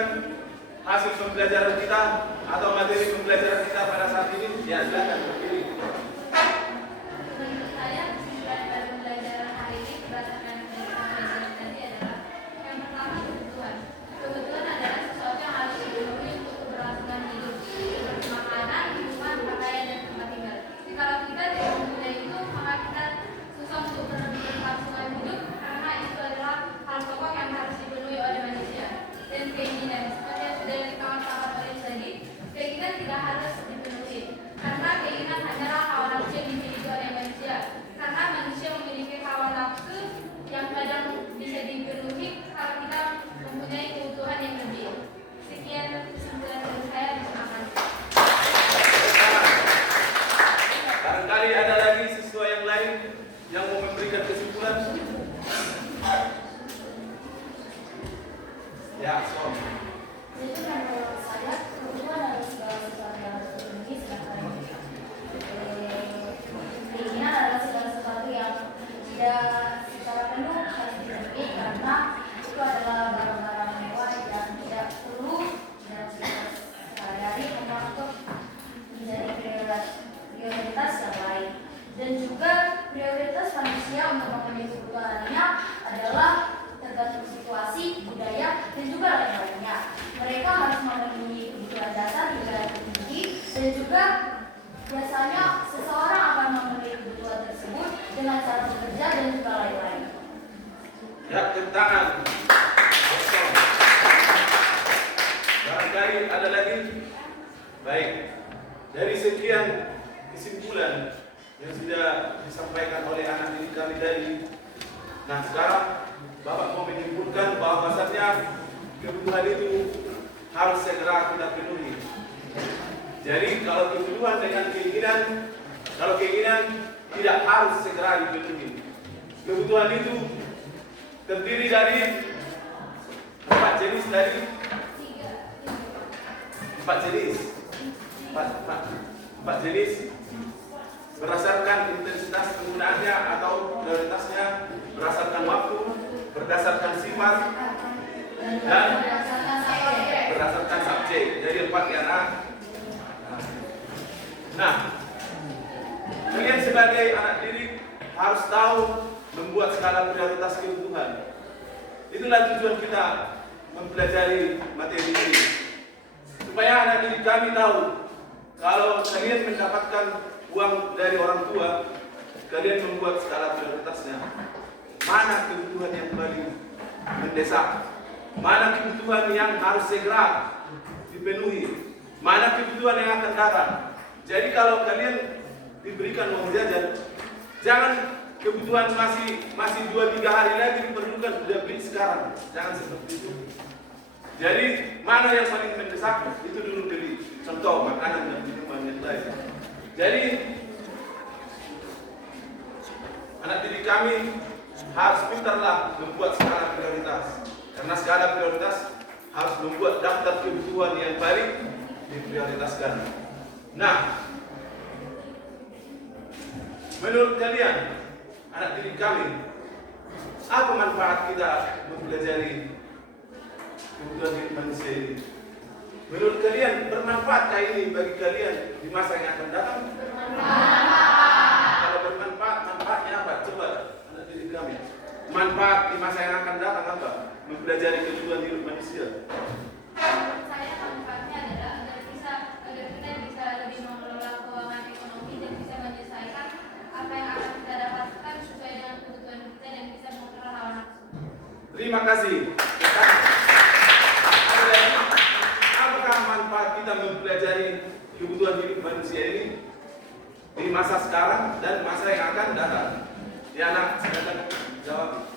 hasil pembelajaran kita atau materi pembelajaran kita pada saat ini? Ya, silakan berdiri. Menurut saya, kesimpulan dari pembelajaran hari ini berdasarkan pembelajaran tadi adalah yang pertama kebutuhan. Kebutuhan adalah sesuatu yang harus dipenuhi untuk keberlangsungan hidup, seperti makanan, minuman, pakaian, dan tempat tinggal. Kalau kita tidak mempunyai itu, maka kita susah untuk berkelangsungan hidup karena itu adalah hal pokok yang harus dipenuhi oleh manusia. Dan keinginan, seperti yang sudah dikawan-kawan oleh tadi, keinginan tidak harus dipenuhi karena keinginan hanyalah hawa nafsu yang dimiliki oleh manusia. Karena manusia memiliki hawa nafsu yang kadang bisa dipenuhi kalau kita mempunyai kebutuhan yang lebih. Sekian kesimpulan dari saya. Terima kasih. Barangkali ada lagi siswa yang lain yang mau memberikan kesimpulan? Ya, so. Jadi menurut saya kebutuhan adalah segala sesuatu yang harus dipenuhi, sedangkan keinginan adalah segala sesuatu yang tidak secara penuh harus dipenuhi karena itu adalah barang-barang mewah yang tidak perlu dan sehari-hari hanya untuk menjadi prioritas yang lain. Dan juga prioritas manusia untuk memenuhi kebutuhannya adalah tergantung situasi, budaya, dan juga lain-lainnya. Mereka harus memenuhi kebutuhan dasar hingga tertinggi, dan juga biasanya seseorang akan memenuhi kebutuhan tersebut dengan cara bekerja dan juga lain-lain. Ya, tepuk tangan. Barangkali ada lagi? Baik. Dari sekian kesimpulan yang sudah disampaikan oleh anak didik kami tadi, nah sekarang Bapak mau menyimpulkan bahwasannya kebutuhan itu harus segera kita penuhi. Jadi kalau kebutuhan dengan keinginan, kalau keinginan tidak harus segera dipenuhi. kebutuhan itu terdiri dari 4 jenis tadi. 4 jenis. 4 jenis berdasarkan intensitas penggunaannya atau prioritasnya, berdasarkan waktu, berdasarkan sifat, dan berdasarkan subjek. Jadi 4 ya. Nah, kalian sebagai anak didik harus tahu membuat skala prioritas kebutuhan. Itulah tujuan kita mempelajari materi ini, supaya anak didik kami tahu kalau kalian mendapatkan uang dari orang tua, kalian membuat skala prioritasnya. Mana kebutuhan yang paling mendesak, mana kebutuhan yang harus segera dipenuhi, mana kebutuhan yang akan datang. Jadi kalau kalian diberikan uang jajan, jangan kebutuhan masih 2-3 hari lagi diperlukan, sudah beli sekarang. Jangan seperti itu. Jadi mana yang paling mendesak itu dulu beli. Contoh makanan dan minuman yang lain. Jadi anak didik kami harus pintarlah membuat skala prioritas. Karena skala prioritas harus membuat daftar kebutuhan yang paling diprioritaskan. Nah, menurut kalian, anak didik kami, apa manfaat kita mempelajari kebutuhan hidup manusia ini? Menurut kalian, bermanfaatkah ini bagi kalian di masa yang akan datang? Kalau bermanfaat, manfaatnya apa? Coba anak didik kami. Manfaat di masa yang akan datang apa? Mempelajari kebutuhan hidup manusia. Menurut saya manfaatnya adalah agar kita bisa lebih mengelola keuangan ekonomi dan bisa menyelesaikan apa yang akan kita dapatkan sesuai dengan kebutuhan kita dan bisa mengelola hawa nafsu. Terima kasih. Apakah manfaat kita mempelajari kebutuhan hidup manusia ini di masa sekarang dan masa yang akan datang? Ya anak, silakan jawab.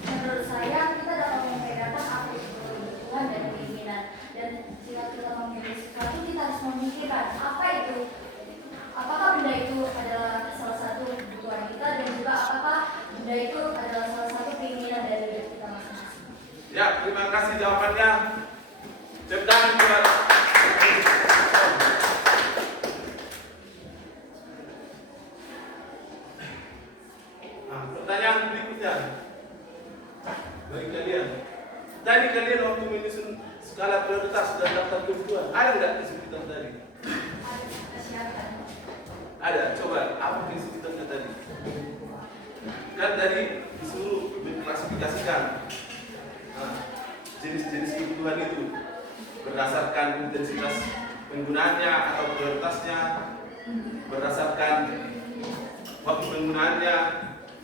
Menurut saya kita dapat membedakan apa itu kebutuhan dan keinginan, dan jika kita memilih sesuatu kita harus memikirkan apa itu, apakah benda itu adalah salah satu kebutuhan kita dan juga apakah benda itu adalah salah satu keinginan dari diri kita masing-masing. Ya, terima kasih jawabannya. Tepuk tangan buat. Nah, pertanyaan berikutnya bagi kalian. Tadi kalian waktu menyusun skala prioritas dan daftar kebutuhan, ada nggak kesulitan tadi? Ada. Coba apa kesulitannya tadi? Kan tadi disuruh mengklasifikasikan jenis-jenis kebutuhan itu berdasarkan intensitas penggunaannya atau prioritasnya, berdasarkan waktu penggunaannya,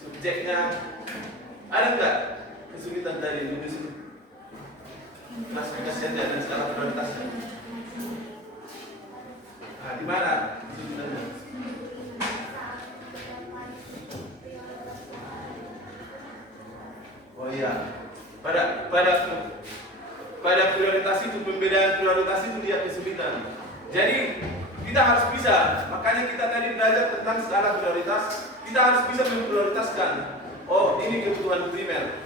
subjeknya. Ada nggak kesulitan tadi menyusun klasifikasinya dan skala prioritasnya? Nah, di mana kesulitannya? Oh iya, pada prioritas itu, pembedaan prioritas itu dia kesulitan. Jadi kita harus bisa, makanya kita tadi belajar tentang skala prioritas. Kita harus bisa memprioritaskan. Oh, ini kebutuhan primer,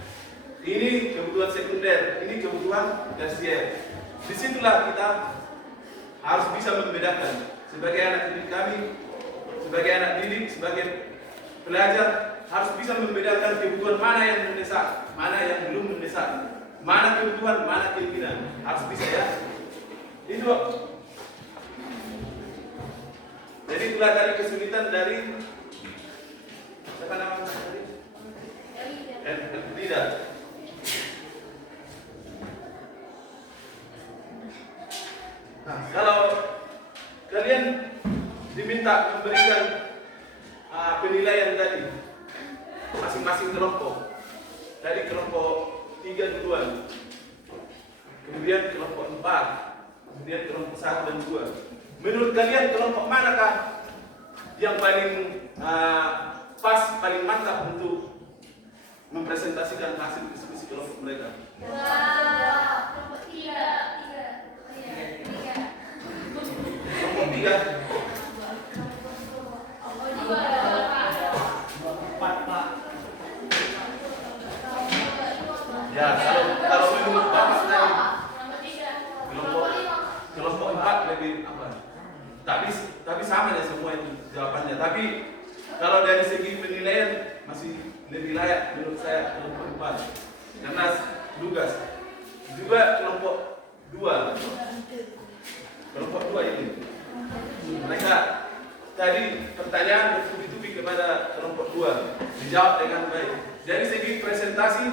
ini kebutuhan sekunder, ini kebutuhan tersier. Disitulah kita harus bisa membedakan. Sebagai anak didik kami, sebagai anak didik, sebagai pelajar, harus bisa membedakan kebutuhan mana yang mendesak, mana yang belum mendesak, mana kebutuhan, mana keinginan. Harus bisa ya. Itu. Jadi itulah dari kesulitan dari apa namanya tadi? Tidak. Nah, kalau kalian diminta memberikan penilaian tadi masing-masing kelompok, dari kelompok 3 duluan, kemudian kelompok 4, kemudian kelompok 1 dan 2. Menurut kalian kelompok manakah yang paling pas, paling mantap untuk mempresentasikan hasil diskusi kelompok mereka? Kelompok 3. Kelompok 3. kalau dari segi penilaian masih lebih layak menurut saya kelompok 4 karena tugas juga kelompok 2 ini mereka tadi pertanyaan bertubi-tubi kepada kelompok 2 dijawab dengan baik. Dari segi presentasi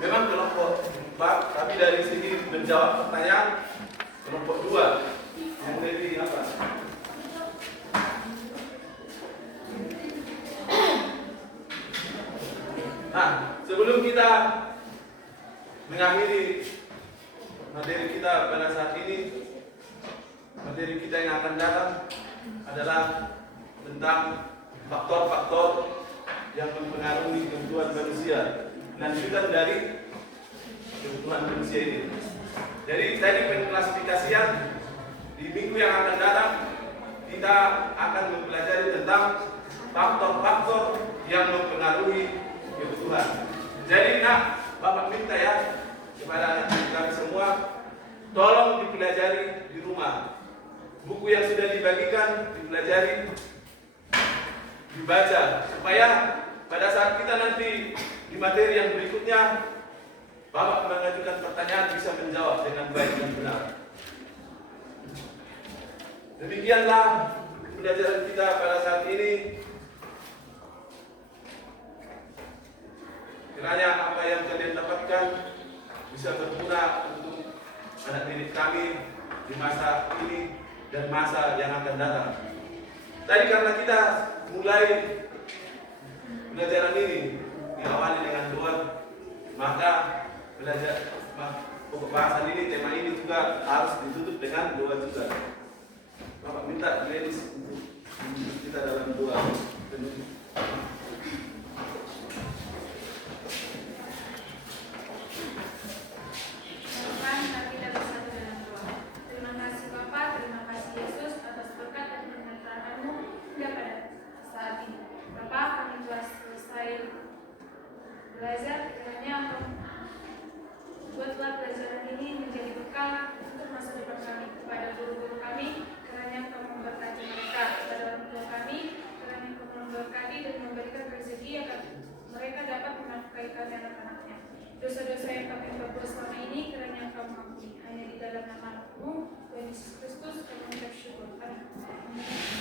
memang kelompok 4, tapi dari segi menjawab pertanyaan kelompok 2 yang lebih apa? Nah, sebelum kita mengakhiri materi kita pada saat ini, materi kita yang akan datang adalah tentang faktor-faktor yang mempengaruhi kebutuhan manusia, lanjutan dari kebutuhan manusia ini. Jadi tadi pengklasifikasian di minggu yang akan datang kita akan mempelajari tentang faktor-faktor yang mempengaruhi kebutuhan. Jadi Bapak minta ya kepada anak kami semua, tolong dipelajari di rumah. Buku yang sudah dibagikan dipelajari, dibaca, supaya pada saat kita nanti di materi yang berikutnya Bapak mengajukan pertanyaan bisa menjawab dengan baik dan benar. Demikianlah pelajaran kita pada saat ini. Kiranya apa yang kalian dapatkan bisa berguna untuk anak didik kami di masa ini dan masa yang akan datang. Tadi karena kita mulai pelajaran ini diawali dengan doa, maka pokok bahasan ini, tema ini juga harus ditutup dengan doa juga. Bapak minta ladies untuk kita dalam doa penutup. Belajar kiranya buatlah pelajaran ini menjadi bekal untuk masa depan kami. Kepada guru-guru kami, kiranya Engkau memberkati mereka. Kepada orang tua kami, kiranya Engkau memberkati dan memberikan rezeki agar mereka dapat menafkahi kami anak-anaknya. Dosa-dosa yang kami perbuat selama ini, kiranya Engkau mengampuni. Hanya di dalam nama Anakmu, Tuhan Yesus Kristus, kami mengucap syukur. Amin.